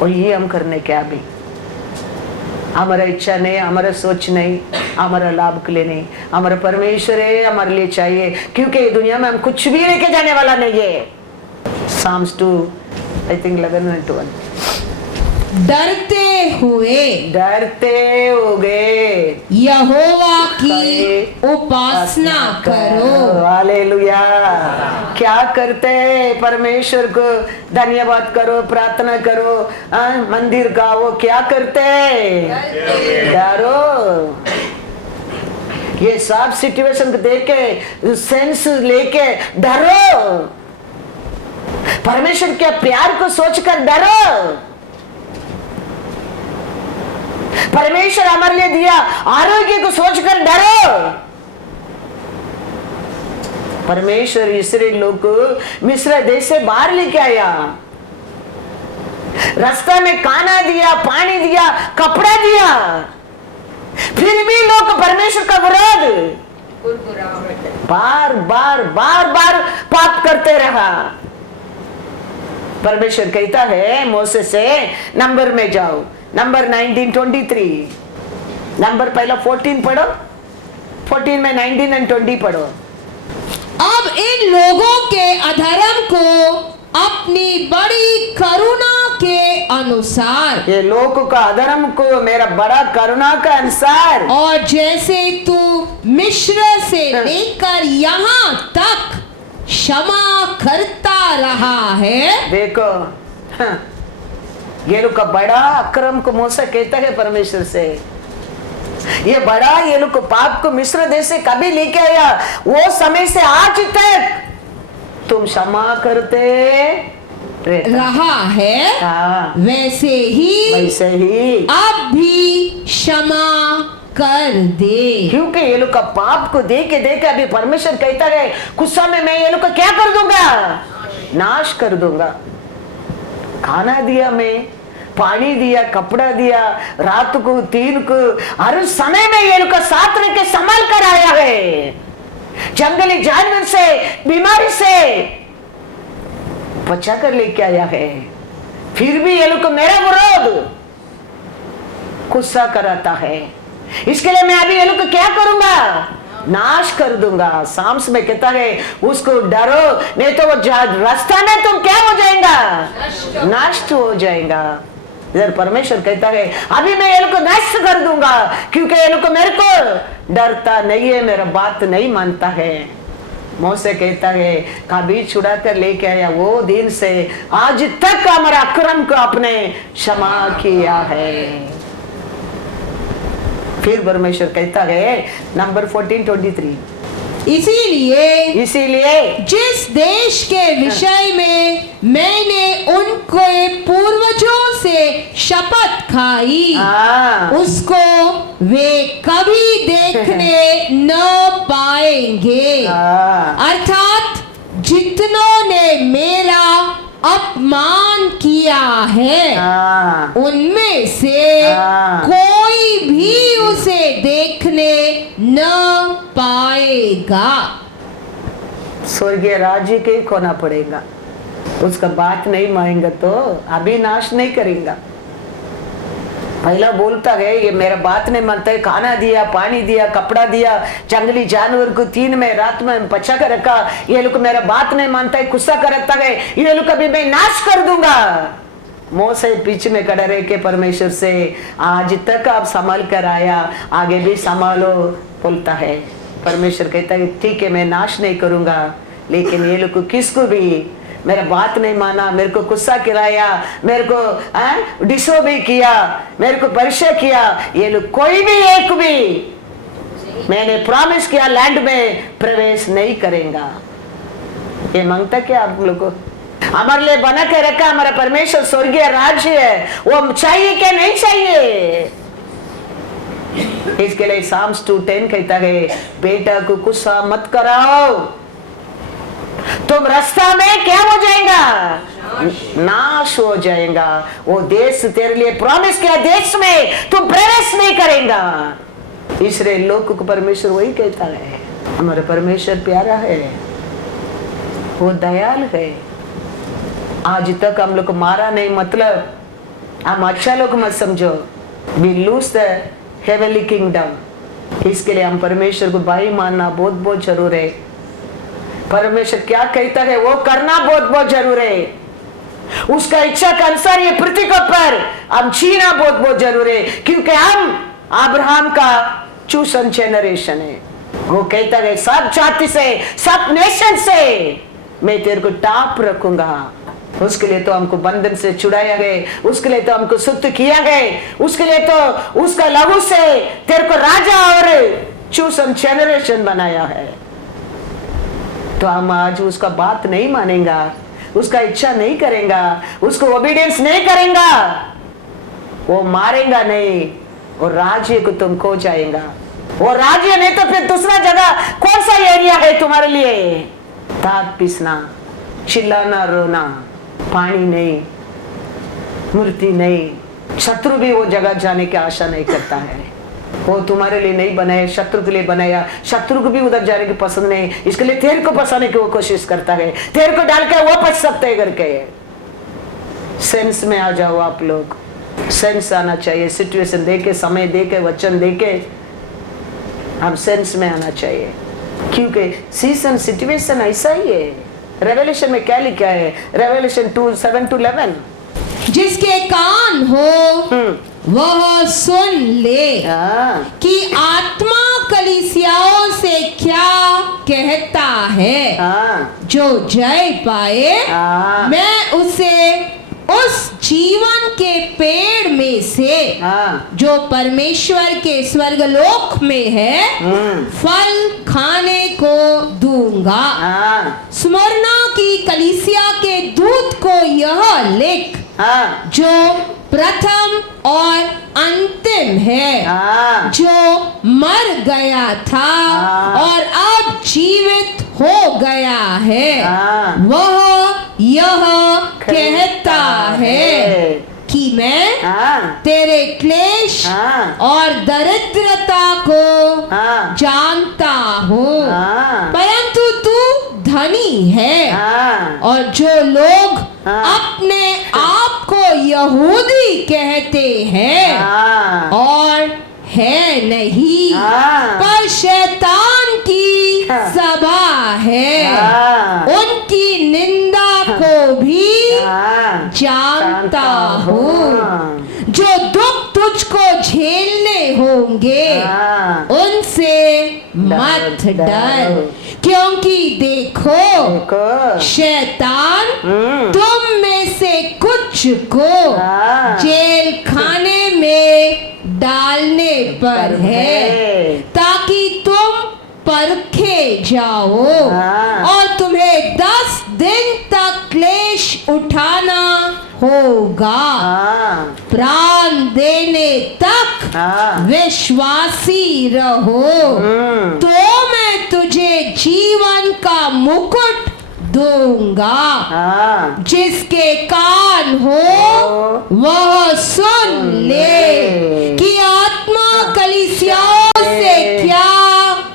और ये हम करने क्या भी। हमारा इच्छा नहीं, हमारा सोच नहीं, हमारा लाभ के लिए नहीं, हमारा परमेश्वर है हमारे लिए चाहिए, क्योंकि दुनिया में हम कुछ भी लेके जाने वाला नहीं है। Psalms 2 I think 11:1। डरते हुए यहोवा की उपासना करो। हालेलुया। क्या करते हैं, परमेश्वर को धन्यवाद करो, प्रार्थना करो, मंदिर का वो क्या करते हैं, डरो। ये सब सिचुएशन को देख के, सेंस लेके डरो, परमेश्वर के प्यार को सोचकर डरो। परमेश्वर हमारे लिए दिया आरोग्य को सोचकर डरो। परमेश्वर इसराइल लोग को मिस्र देश से बाहर लेके आया, रास्ता में खाना दिया, पानी दिया, कपड़ा दिया, फिर भी लोग परमेश्वर का विरोध बार बार बार बार पाप करते रहा। परमेश्वर कहता है मोसे से, नंबर में जाओ, नंबर 19:23, नंबर पहला 14 पढ़ो, 14 में 19 और 20 पढ़ो। अब इन लोगों के अधर्म को अपनी बड़ी करुणा के अनुसार, ये लोगों का अधर्म को मेरा बड़ा करुणा का अनुसार, और जैसे तू मिस्र से लेकर यहाँ तक क्षमा करता रहा है। देखो ये लोग का बड़ा अक्रम को मूसा कहता है परमेश्वर से, ये बड़ा ये लोग को पाप को मिस्र देश से कभी लेके आया, वो समय से आज तक तुम क्षमा करते रहा है। हाँ, वैसे ही अब भी क्षमा कर दे। क्योंकि ये लोग का पाप को देख के अभी परमेश्वर कहता है कुछ समय मैं ये लोग का क्या कर दूंगा, नाश कर दूंगा। खाना दिया, मैं पानी दिया, कपड़ा दिया, रात को 3 को हर समय में ये लोग का साथ रह के संभाल कर आया है, जंगली जानवर से, बीमारी से बचा कर लेके आया है। फिर भी ये लोग को मेरा विरोध गुस्सा कराता है, इसके लिए मैं अभी ये लोग को क्या करूंगा, नाश कर दूंगा। साम्स में कहता है उसको डरो नहीं तो वो रास्ता में तुम क्या हो जाएगा, नष्ट हो जाएगा। इधर परमेश्वर कहता है अभी मैं ये लोग को नष्ट कर दूंगा, क्योंकि ये लोग को मेरे को डरता नहीं है, मेरा बात नहीं मानता है। मोसे कहता है कभी छुड़ा कर लेके आया, वो दिन से आज तक हमारा अक्रम को आपने क्षमा किया है। फिर परमेश्वर कहता है नंबर 14:23, इसीलिए जिस देश के विषय में मैंने उनके पूर्वजों से शपथ खाई, उसको वे कभी देखने न पाएंगे। अर्थात जितनों ने मेरा अपमान किया है, उनमें से कोई भी उसे देखने न पाएगा। स्वर्गीय राज्य के खोना पड़ेगा, उसका बात नहीं मानेगा तो अभी नाश नहीं करेगा। पहला बोलता है ये मेरा बात नहीं मानता है, खाना दिया, पानी दिया, कपड़ा दिया, जंगली जानवर को 3 में रात में बचा कर रखा, ये लोग मेरा बात नहीं मानता है, गुस्सा करता है, ये लोग कभी मैं नाश कर दूंगा। मोसे पीछे में खड़ा रह के परमेश्वर से आज तक आप संभाल कर आया, आगे भी संभालो बोलता है। परमेश्वर कहता है ठीक है मैं नाश नहीं करूंगा, लेकिन ये लोग को किसको भी मेरा बात नहीं माना, मेरे को गुस्सा किराया, मेरे को डिसोबे किया, मेरे को परीक्षा किया, ये लोग कोई भी एक भी मैंने प्रॉमिस किया लैंड में प्रवेश नहीं करेगा। ये मांगता क्या आप लोग को, हमारे लिए बना के रखा हमारा परमेश्वर स्वर्गीय राज्य है, वो चाहिए क्या नहीं चाहिए। इसके लिए साम्स 2:10 कहता है बेटा को गुस्सा मत कराओ, तुम रास्ता में क्या हो जाएगा, नाश हो जाएगा। वो देश तेरे लिए प्रॉमिस किया देश में तुम प्रवेश नहीं करेगा। इसलिए लोग को परमेश्वर वही कहता है, हमारा परमेश्वर प्यारा है, वो दयाल है। आज तक हम लोग को मारा नहीं, मतलब हम अच्छा लोग मत समझो, we lose the heavenly kingdom। इसके लिए हम परमेश्वर को भाई मानना बहुत बहुत जरूर है। परमेश्वर क्या कहता है वो करना बहुत बहुत जरूर है, उसका इच्छा के अनुसार ये पृथ्वी के ऊपर हम जीना बहुत बहुत जरूर है, क्योंकि हम अब्राहम का चूसन जेनरेशन है। वो कहता है सब जाति से, सब नेशन से मैं तेरे को टॉप रखूंगा। उसके लिए तो हमको बंधन से छुड़ाया गया, उसके लिए तो हमको शुद्ध किया गया, उसके लिए तो उसका लहू से तेरे को राजा और चूसन जेनरेशन बनाया है। तो हम आज उसका बात नहीं मानेगा, उसका इच्छा नहीं करेगा, उसको ओबीडियंस नहीं करेगा, वो मारेगा नहीं, और राज्य को तुम खो जाएगा। वो राज्य नहीं तो फिर दूसरा जगह कौन सा एरिया है तुम्हारे लिए। दांत पीसना, चिल्लाना, रोना, पानी नहीं, मूर्ति नहीं। शत्रु भी वो जगह जाने की आशा नहीं करता है। वो तुम्हारे लिए नहीं बनाया, शत्रु के लिए बनाया। शत्रु को भी उधर जाने की पसंद नहीं, इसके लिए तेरे को फंसाने की वो कोशिश करता है। तेरे को डाल के वो बच सकते हैं करके। सेंस में आ जाओ आप लोग, सेंस आना चाहिए। सिचुएशन देके, समय देके, वचन देके हम सेंस में आना चाहिए, क्योंकि सीजन सिचुएशन ऐसा ही है। रेवलेशन में क्या लिखा है? रेवलेशन 2:7-11, जिसके कान हो वह सुन ले कि आत्मा कलीसियाओं से क्या कहता है। जो जय पाए मैं उसे उस जीवन के पेड़ में से जो परमेश्वर के स्वर्गलोक में है फल खाने को दूंगा। स्मरणा की कलीसिया के दूत को यह लिख जो प्रथम और अंतिम है, जो मर गया था और अब जीवित हो गया है। वह यह कहता है कि मैं तेरे क्लेश और दरिद्रता को जानता हूँ, परंतु तू धनी है और जो लोग अपने आप को यहूदी कहते हैं और है नहीं, पर शैतान की सभा है, उनकी निंदा को भी जानता हूँ। जो दुख तुझको झेलने होंगे उनसे मत डर, क्योंकि देखो शैतान तुम में से कुछ को जेल खाने में डालने पर है, ताकि तुम परखे जाओ और तुम्हें 10 दिन तक क्लेश उठाना होगा। प्राण देने तक विश्वासी रहो तो मैं तुझे जीवन का मुकुट दूंगा। जिसके कान हो वह सुन ले कि आत्मा कलीसियाओं से क्या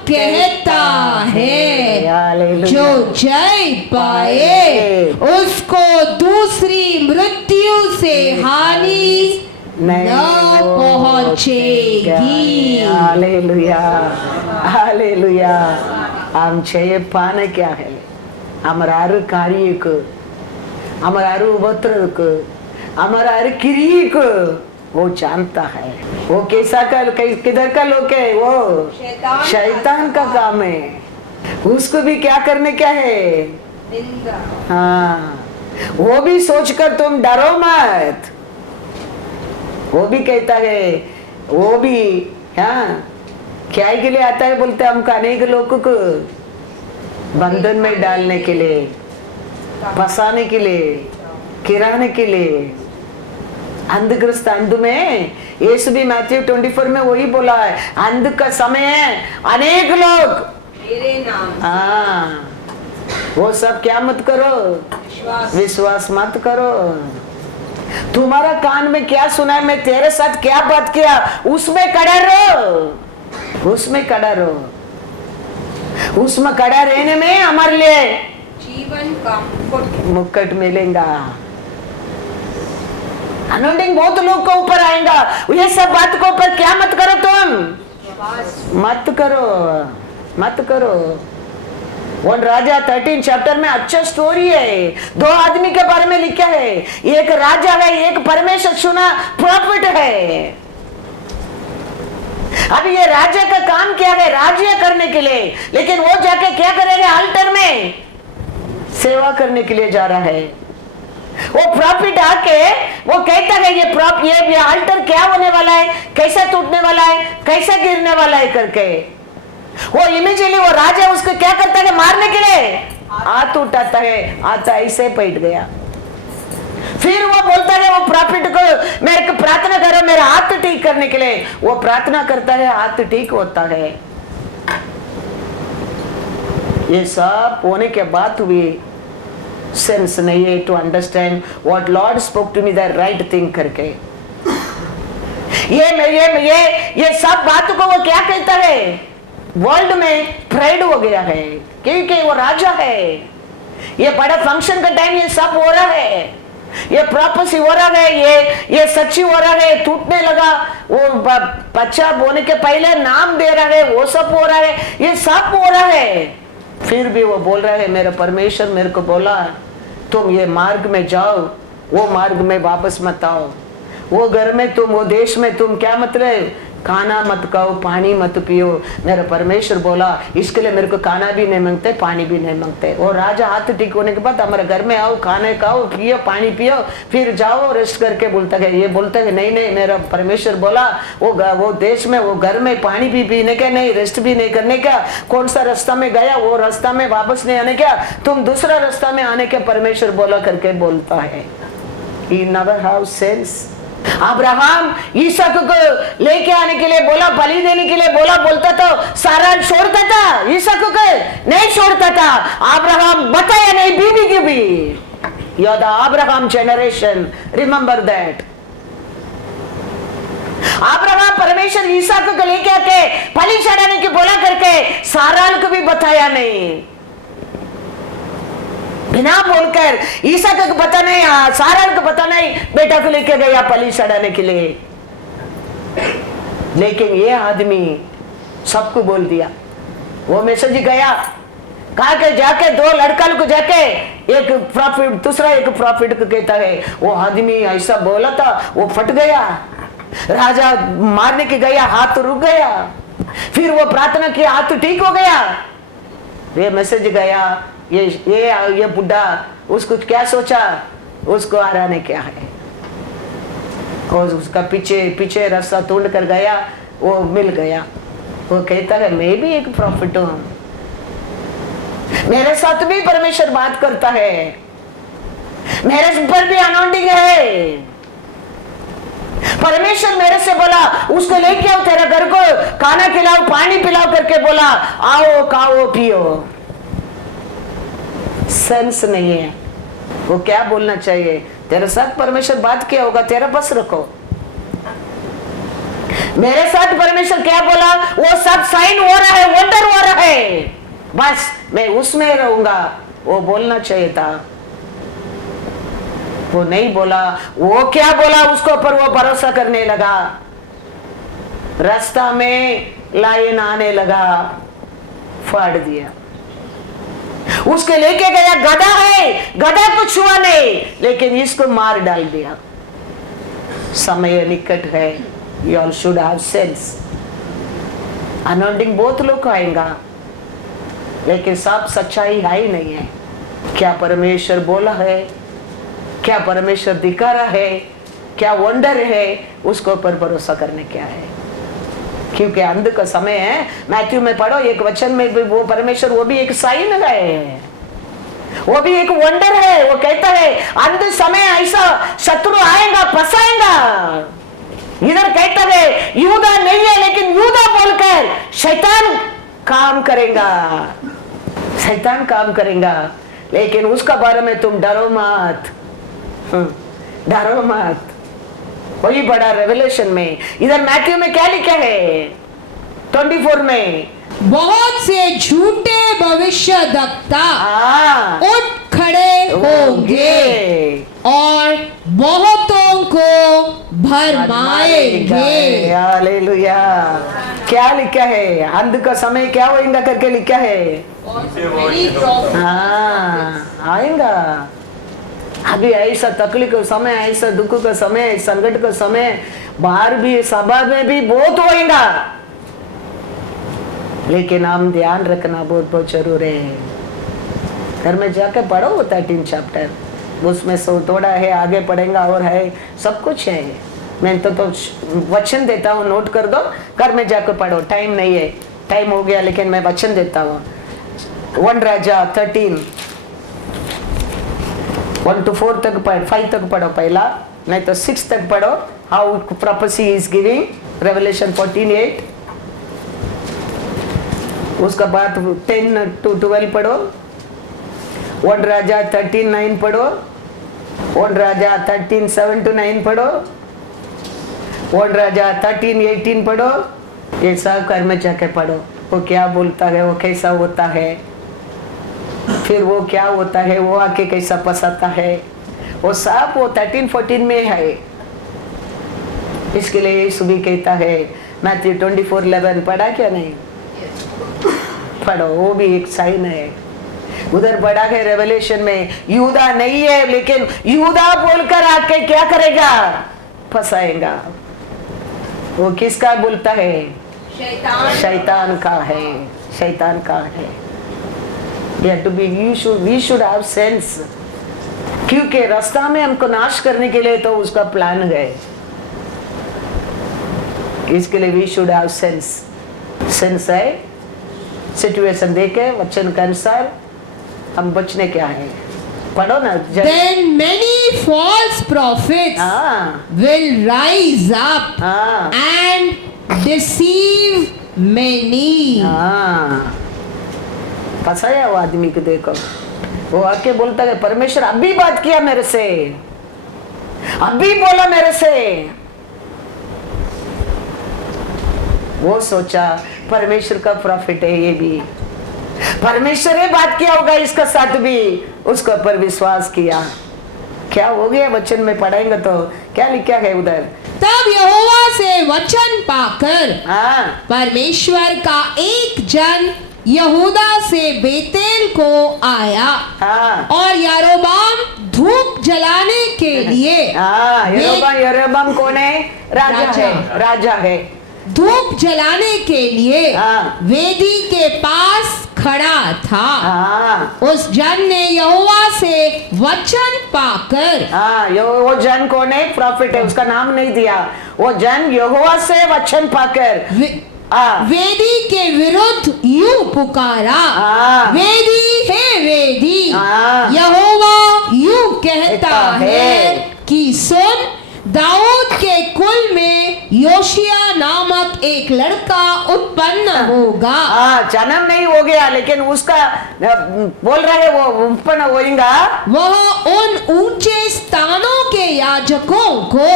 कहता है। जो जय पाए उसको दूसरी मृत्यु से हानि न पहुंचेगी। Hallelujah, hallelujah. हम जय पाने क्या है? हमारे कार्य को, हमारे उपद्रव को, हमारे क्रिया को वो जानता है। वो कैसा का, किधर का लोग है? वो शैतान का काम है। उसको भी क्या करने क्या है? हाँ, वो भी सोचकर तुम डरो मत। वो भी कहता है, वो भी हाँ क्या के लिए आता है? बोलते हमको अनेक लोगों को बंधन में डालने के लिए, फंसाने के लिए, किराने के लिए। अंधग्रस्त अंध में यीशु भी मैथ्यू 24 में वही बोला है, अंध का समय है, अनेक लोग मेरे नाम। वो सब क्या मत करो, विश्वास मत करो। तुम्हारा कान में क्या सुना है, मैं तेरे साथ क्या बात किया, उसमें खड़ा रहो, उसमें खड़ा रहो। उसमें खड़ा रहने में हमारे लिए जीवन का मुकुट मिलेगा। अनोइंटिंग बहुत लोग को ऊपर आएगा। ये सब बात को ऊपर क्या मत करो, तुम मत करो, मत करो। 1 राजा 13 चैप्टर में अच्छा स्टोरी है। 2 आदमी के बारे में लिखा है। एक राजा है, एक परमेश्वर चुना प्रॉफिट है। अब ये राजा का काम क्या है? राज्य करने के लिए, लेकिन वो जाके क्या करेगा? अल्टर में सेवा करने के लिए जा रहा है। वो प्रॉफिट आके वो कहता है ये अल्टर क्या होने वाला है, कैसा टूटने वाला है, कैसा गिरने वाला है करके। वो इमीडिएटली वो राजा उसको क्या करता है? मारने के लिए हाथ उठाता है, आता ऐसे बैठ गया। फिर वो बोलता है वो प्रॉफिट को, मेरे को प्रार्थना करो मेरा हाथ ठीक करने के लिए। वो प्रार्थना करता है, हाथ ठीक होता है। ये सब होने के बाद भी सेंस नहीं है to understand what lord spoke to me the right thing करके। ये सब बातों को वो क्या कहता है? वर्ल्ड में प्राइड हो गया है क्योंकि वो राजा है। ये बड़ा फंक्शन का टाइम ये सब हो रहा है, ये प्रॉपर्टी हो रहा है, ये सच्ची हो रहा है, टूटने लगा, वो बच्चा बोने के पहले नाम दे रहा है, वो सब हो रहा है, ये सब हो रहा है। फिर भी वो बोल रहा है मेरा परमेश्वर मेरे को बोला तुम ये मार्ग में जाओ, वो मार्ग में वापस मत आओ, वो घर में तुम, वो देश में तुम क्या मतलब खाना मत खाओ, पानी मत पियो। मेरा परमेश्वर बोला इसके लिए मेरे को खाना भी नहीं मांगते, पानी भी नहीं मांगते। और राजा हाथ ठीक होने के बाद हमारे घर में आओ, खाने खाओ, पियो, पानी पियो, फिर जाओ रेस्ट करके बोलता है। ये बोलता है नहीं नहीं, मेरा परमेश्वर बोला वो देश में, वो घर में पानी भी पीने का नहीं, रेस्ट भी नहीं करने का। कौन सा रास्ता में गया वो रास्ता में वापस नहीं आने का, तुम दूसरा रास्ता में आने के परमेश्वर बोला करके बोलता है। He never have sense। Abraham Isak को लेके आने के लिए बोला, बलि देने के लिए बोला, बोलता तो सारा छोड़ता था, ईसाक को नहीं छोड़ता था। अब्राहम बताया नहीं बीबी की भी। You are the Abraham generation, remember that. Abraham परमेश्वर ईसाक को लेके आके बलि चढ़ाने की बोला करके सारा को भी बताया नहीं, बिना बोलकर ईसा को पता नहीं, सारा को पता नहीं, बेटा को लेके गया बलि चढ़ाने के लिए। लेकिन ये आदमी सबको बोल दिया। वो मैसेज गया, कहा के जाके दो लड़का को जाके एक प्रॉफिट दूसरा एक प्रॉफिट को कहता है। वो आदमी ऐसा बोला था, वो फट गया, राजा मारने के गया, हाथ रुक गया, फिर वो प्रार्थना किया, हाथ ठीक हो गया। ये मैसेज गया, ये बुढ़ा उसको क्या सोचा, उसको हराने क्या है, और उसका पीछे रास्ता ढूंढ कर गया, वो मिल गया। वो कहता है मैं भी एक प्रॉफिट हूं, मेरे साथ भी परमेश्वर बात करता है, मेरे ऊपर भी अनॉइंटिंग है। परमेश्वर मेरे से बोला उसको लेके आओ, तेरे घर को खाना खिलाओ, पानी पिलाओ करके बोला, आओ खाओ पियो। सेंस नहीं है। वो क्या बोलना चाहिए, तेरे साथ परमेश्वर बात किया होगा, तेरा बस रखो। मेरे साथ परमेश्वर क्या बोला वो सब साइन हो रहा है, वंडर हो रहा है, बस मैं उसमें रहूंगा, वो बोलना चाहिए था। वो नहीं बोला, वो क्या बोला उसको पर वो भरोसा करने लगा। रास्ता में लाइन आने लगा, फाड़ दिया। उसके लेके गया, गधा है, गधा को छुआ नहीं, लेकिन इसको मार डाल दिया। समय निकट है, you all should have sense। Anointing बहुत लोग आएगा, लेकिन सब सच्चाई है ही नहीं है। क्या परमेश्वर बोला है, क्या परमेश्वर दिखा रहा है, क्या वंडर है, उसको पर भरोसा करने क्या है। क्योंकि अंध का समय है। मैथ्यू में पढ़ो एक वचन में भी वो परमेश्वर, वो भी एक साइन है, वो भी एक वंडर है। वो कहता है अंध समय ऐसा शत्रु आएगा, फंसाएगा। इधर कहता है यूदा नहीं है, लेकिन यूदा बोलकर शैतान काम करेगा, शैतान काम करेगा। लेकिन उसका बारे में तुम डरो मत, डरो मत। वही बड़ा रेवलेशन में। इधर मैथ्यू में क्या लिखा है 24 में, बहुत से झूठे भविष्यद्वक्ता उठ खड़े होंगे और बहुतों को भरमाएंगे। हालेलुया। क्या लिखा है, अंध का समय क्या होगा करके लिखा है। हाँ आएगा। अभी ऐसा तकलीफ का समय, ऐसा दुख का समय, संकट का समय, बाहर भी सभा में भी बहुत होएगा। लेकिन हम ध्यान रखना बहुत जरूरी है। घर में जाकर पढ़ो 13 चैप्टर, उसमें सो थोड़ा है, आगे पढ़ेगा और है, सब कुछ है। मैं तो वचन देता हूँ, नोट कर दो, घर में जाकर पढ़ो। टाइम नहीं है, टाइम हो गया, लेकिन मैं वचन देता हूँ। 1 राजा 13 1 to 4 तक 5 तक पढ़ो पहला, नहीं तो 6 तक पढ़ो। How prophecy is giving, revelation 14:8। उसका बाद 10 to 12 पढ़ो, 1 राजा 13:9 पढ़ो, 1 राजा 13:7 to 9 पढ़ो, 1 राजा 13:18 पढ़ो। ये सब घर में जाके पढ़ो, वो क्या बोलता है, वो कैसा होता है, फिर वो क्या होता है, वो आके कैसा फंसाता है, वो सब वो 13-14 में है। इसके लिए यीशु भी कहता है, मैथ्यू 24:11 पढ़ा क्या नहीं? पढ़ो, वो भी एक साइन है। उधर पढ़ा है रेवलेशन में, यूदा नहीं है, लेकिन यूदा बोलकर आके क्या करेगा? फंसाएगा। वो किसका बोलता है? शैतान का है, शैतान का है। We should have sense, क्योंकि रास्ता में हमको नाश करने के लिए तो उसका प्लान है। इसके लिए we should have sense। Sense है, सिचुएशन देखे वचन के अनुसार हम बचने क्या है। पढ़ो ना। Then many false prophets will rise up and deceive many। फंसाया वो आदमी को। देखो वो आके बोलता है परमेश्वर अभी बात किया मेरे से, अभी बोला मेरे से। वो सोचा परमेश्वर का प्रॉफिट है, ये भी परमेश्वर ने बात किया होगा इसका साथ भी, उसके ऊपर विश्वास किया। क्या हो गया? वचन में पढ़ेंगे तो क्या लिखा है उधर? तब यहोवा से वचन पाकर परमेश्वर का एक जन यहूदा से बेतेल को आया और यारोबाम धूप जलाने के लिए। यारोबाम कौन है? राजा है, राजा है। धूप जलाने के लिए वेदी के पास खड़ा था। उस जन ने यहोवा से वचन पाकर, वो जन कौन है? प्रॉफिट है, उसका नाम नहीं दिया। वो जन यहोवा से वचन पाकर वेदी के विरुद्ध यूं पुकारा, वेदी है वेदी, यहोवा यूं कहता है कि सुन, दाऊद के कुल में योशिया नामक एक लड़का उत्पन्न होगा। जन्म नहीं हो गया, लेकिन उसका बोल रहा है वो उत्पन्न होगा। वह उन ऊंचे स्थानों के याजकों को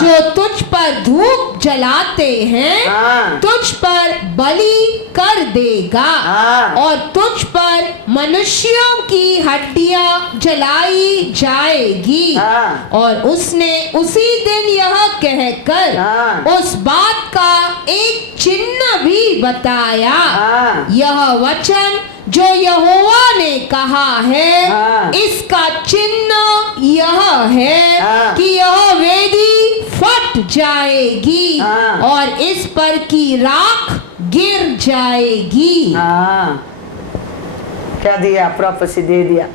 जो तुझ पर धूप जलाते हैं तुझ पर बलि कर देगा और तुझ पर मनुष्यों की हड्डियां जलाई जाएगी। और उसने उसी दिन यह कहकर उस बात का एक चिन्ह भी बताया। यह वचन जो यहोवा ने कहा है, इसका चिन्ह यह है कि यह वेदी फट जाएगी और इस पर की राख गिर जाएगी। क्या दिया? प्रोफेसी दे दिया।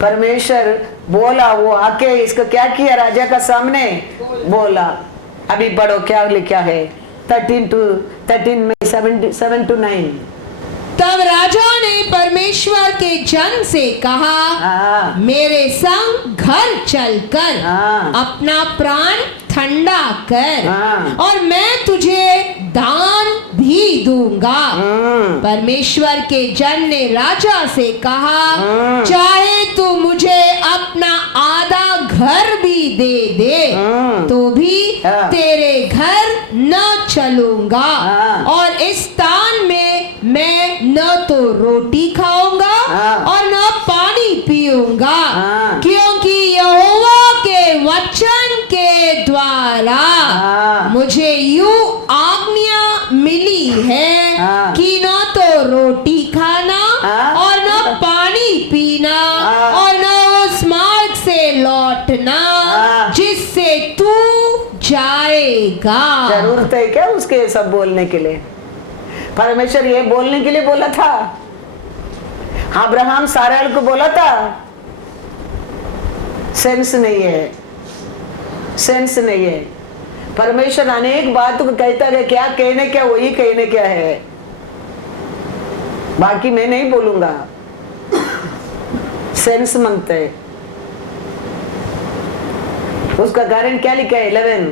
परमेश्वर बोला, वो आके इसका क्या किया? राजा का सामने बोला। अभी पढ़ो क्या लिखा है 13 में 7 to 9। तब राजा ने परमेश्वर के जन से कहा, मेरे संग घर चलकर अपना प्राण ठंडा कर और मैं तुझे दान भी दूंगा। परमेश्वर के जन ने राजा से कहा, चाहे तू मुझे अपना आधा घर भी दे दे तो भी तेरे घर न चलूंगा और इस स्थान में मैं न तो रोटी खाऊंगा और न पानी पीऊंगा, क्योंकि यहोवा के वचन के द्वारा मुझे यूं आज्ञा मिली है कि न तो रोटी खाना और न पानी पीना और न उस मार्ग से लौटना जिससे तू जाएगा। जरूरत है क्या उसके सब बोलने के लिए? परमेश्वर ये बोलने के लिए बोला था। अब्राहम साराल को बोला था। सेंस नहीं है, सेंस नहीं है। परमेश्वर अनेक बातों को कहता है, क्या कहने क्या वही कहने क्या है, बाकी मैं नहीं बोलूंगा। सेंस मांगते है। उसका कारण क्या लिखा है 11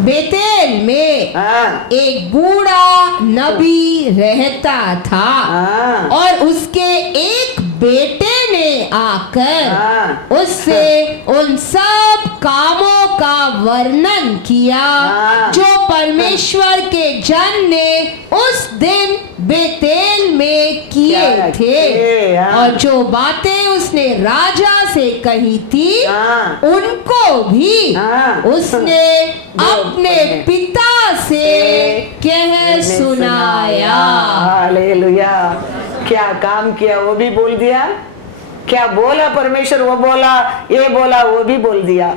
बेतेल में हाँ, एक बूढ़ा नबी रहता था हाँ, और उसके एक बेटे ने आकर हाँ, उससे उन सब कामों का वर्णन किया हाँ। जो परमेश्वर के जन ने उस दिन बेतेल में किए क्या थे किए, हाँ। और जो बातें उसने राजा से कही थी हाँ, उनको भी हाँ। उसने अपने पिता से कह सुनाया। हालेलुया। क्या काम किया वो भी बोल दिया, क्या बोला परमेश्वर वो बोला, ये बोला वो भी बोल दिया।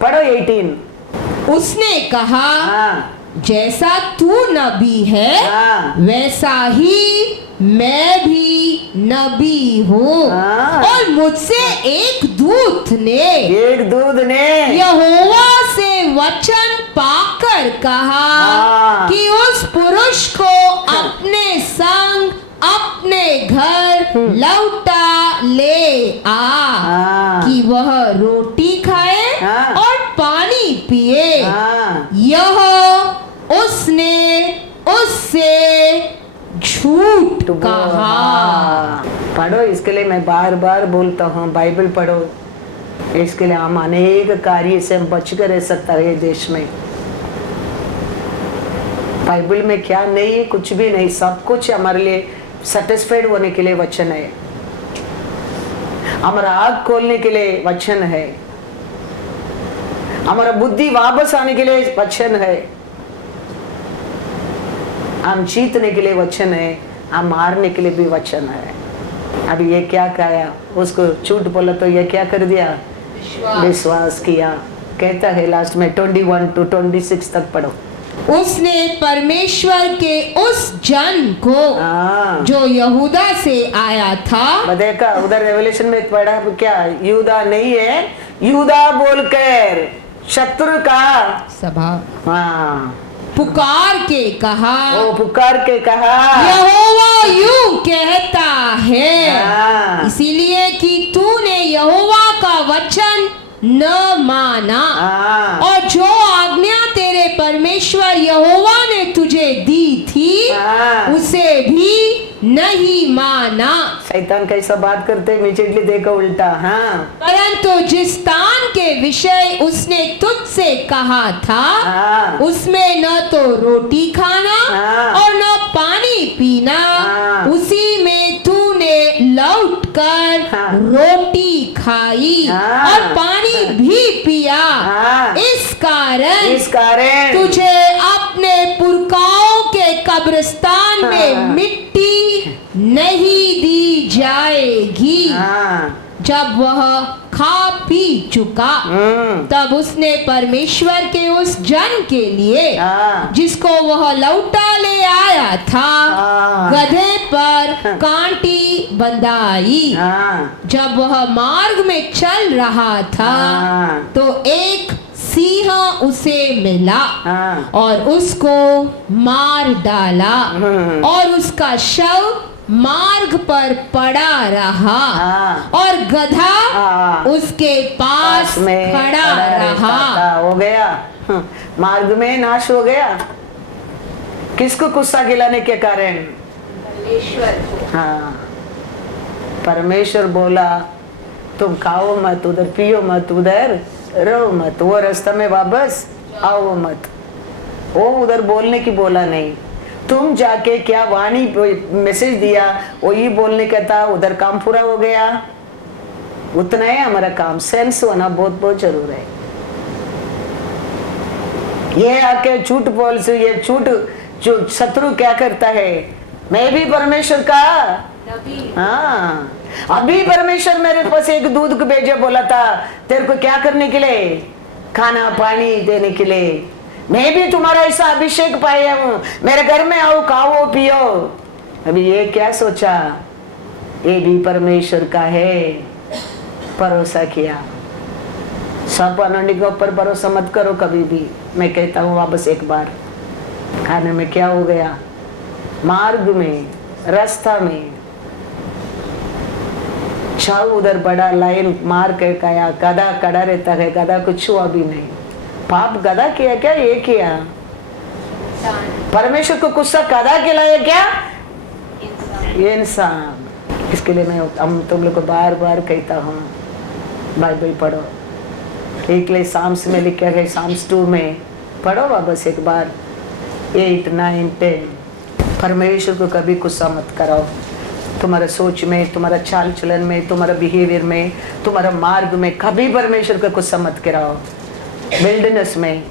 पढ़ो 18। उसने कहा हाँ, जैसा तू नबी है हाँ। वैसा ही मैं भी नबी हूँ हाँ। और मुझसे एक दूत ने एक दूध ने यहोवा से वचन पाकर कहा हाँ। कि उस पुरुष को अपने संग अपने घर लौटा ले आ हाँ। कि वह रोटी खाए हाँ। और पानी पिए। हाँ, यह उसने उससे झूठ तो कहा। पढ़ो, इसके लिए मैं बार बार बोलता हूँ बाइबल पढ़ो। इसके लिए हम अनेक कार्य से हम बच कर रह सकता है देश में। बाइबल में क्या नहीं है, कुछ भी नहीं, सब कुछ हमारे लिए सेटिस्फाइड होने के लिए वचन है, हमारा आँख खोलने के लिए वचन है, हमारा बुद्धि वापस आने के लिए वचन है, हम जीतने के लिए वचन है, हम मारने के लिए भी वचन है। अभी ये क्या खाया, उसको झूठ बोला तो ये क्या कर दिया, विश्वास किया। कहता है लास्ट में 21 to 26 तक पढ़ो। उसने परमेश्वर के उस जन को हाँ, जो यहूदा से आया था, देखा उधर रेवलेशन में पढ़ा क्या, यूदा नहीं है, यूदा बोलकर शत्रु का सभा हाँ, पुकार के कहा, वो पुकार के कहा यहोवा यूं कहता है, हाँ, इसीलिए कि तूने यहोवा का वचन न माना हाँ, और जो आज्ञा तेरे परमेश्वर यहोवा ने तुझे दी थी हाँ। उसे भी नहीं माना। शैतान कैसा बात करते इमीडिएटली देखो उल्टा। हाँ, परंतु जिस स्थान के विषय उसने तुझसे कहा था हाँ, उसमें न तो रोटी खाना हाँ। और न पानी पीना, हाँ। उसी में तूने लौटकर हाँ। रोटी खाई हाँ। और पानी भी पिया। हाँ। इस कारण इस कारण तुझे अपने पुरखाओं के कब्रिस्तान में हाँ। मिट्टी नहीं दी जाएगी। हाँ, जब वह खा पी चुका तब उसने परमेश्वर के उस जन के लिए हाँ। जिसको वह लौटा ले आया था हाँ। गधे पर कांटी बंधाई। हाँ, जब वह मार्ग में चल रहा था हाँ। तो एक सिंह उसे मिला हाँ। और उसको मार डाला और उसका शव मार्ग पर पड़ा रहा हाँ। और गधा हाँ। उसके पास में खड़ा रहता रहा। था। हो गया, मार्ग में नाश हो गया। किसको गुस्सा गिलाने के कारण? हाँ, परमेश्वर बोला तुम खाओ मत, उधर पियो मत, उधर रहो मत, वो रास्ता में वापस आओ मत। वो उधर बोलने की बोला नहीं, तुम जाके क्या वाणी मैसेज दिया वही बोलने का था, उधर काम पूरा हो गया। उतना है हमारा काम, सेंस होना बहुत बहुत जरूर है। ये आके झूठ बोल से, ये झूठ जो शत्रु क्या करता है, मैं भी परमेश्वर का हाँ, अभी परमेश्वर मेरे पास एक दूध को भेजे, बोला था तेरे को क्या करने के लिए, खाना पानी देने के लिए। मैं भी तुम्हारा ऐसा अभिषेक पाया हूँ, मेरे घर में आओ, खाओ पियो। अभी ये क्या सोचा, ये भी परमेश्वर का है, भरोसा किया। सब अनोनी के ऊपर भरोसा मत करो कभी भी। मैं कहता हूँ वापस एक बार, खाने में क्या हो गया, मार्ग में रास्ता में छाऊ उधर बड़ा लाइन मार के खाया, गधा खड़ा रहता है, गधा कुछ हुआ भी नहीं। पाप गधा किया क्या? ये किया परमेश्वर को गुस्सा गधा खिलाया क्या? ये इंसान। इसके लिए मैं तुम लोग को बार बार कहता हूँ, बाइबल पढ़ो। एक लिए साम्स में लिखा है, साम्स 2 में पढ़ो वापस एक बार, 8, 9, 10। परमेश्वर को कभी गुस्सा मत कराओ। तुम्हारा सोच में, तुम्हारा चाल चलन में, तुम्हारा बिहेवियर में, तुम्हारा मार्ग में कभी परमेश्वर को गुस्सा मत कराओ। विल्डरनेस में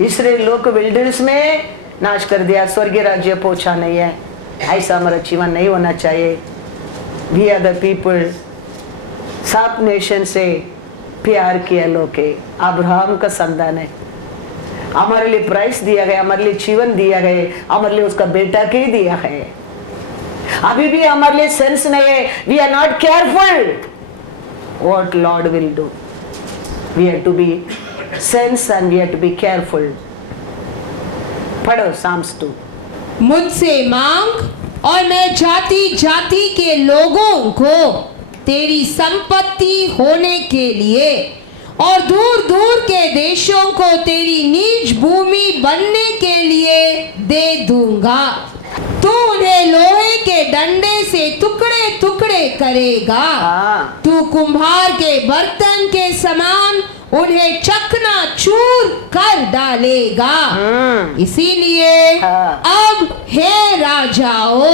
इसराइल लोग को विल्डरनेस में नाश कर दिया, स्वर्गीय राज्य पहुंचा नहीं है। ऐसा हमारा जीवन नहीं होना चाहिए। We are the people, 7 nation से प्यार किया लोग के, अब्राहम का संतान है। हमारे लिए प्राइस दिया गया, हमारे लिए जीवन दिया गया, हमारे लिए उसका बेटा के दिया है। अभी भी हमारे लिए सेंस नहीं है। We are not careful what lord will do. We have to be sense and we have to be careful. पढ़ो साम्स 2। मुझसे मांग और मैं जाति जाति के लोगों को तेरी संपत्ति होने के लिए और दूर दूर के देशों को तेरी निज भूमि बनने के लिए दे दूंगा। तू उन्हें लोहे के डंडे से टुकड़े टुकड़े करेगा। तू कुम्हार के बर्तन के समान उन्हें चकनाचूर कर डालेगा। इसीलिए अब हे राजाओ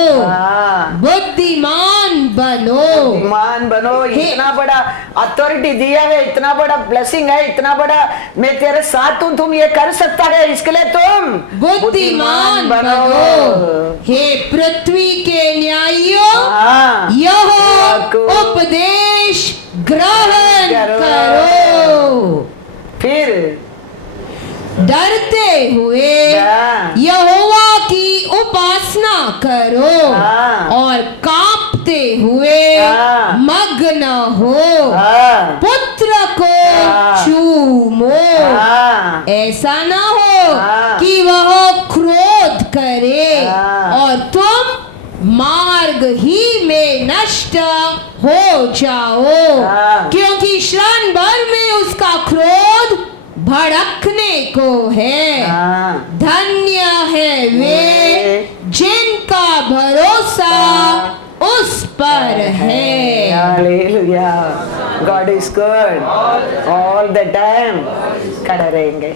बुद्धिमान बनो। बुद्धिमान बनो। इतना बड़ा अथॉरिटी दिया है, इतना बड़ा ब्लेसिंग है, इतना बड़ा मैं तेरे साथ हूँ, तुम ये कर सकता है, इसके लिए तुम बुद्धिमान बनो। हे पृथ्वी के न्यायियों, यह उपदेश ग्रहण करो। फिर डरते हुए यहोवा की उपासना करो और कांपते हुए मग्न हो। पुत्र को चूमो। ऐसा ना हो कि वह क्रोध करे और तुम मार्ग ही में नष्ट हो जाओ, क्योंकि क्षण भर में उसका क्रोध भड़कने को है। धन्य है वे जिनका भरोसा उस पर है। Hallelujah. God is good all the time. खड़ा रहेंगे।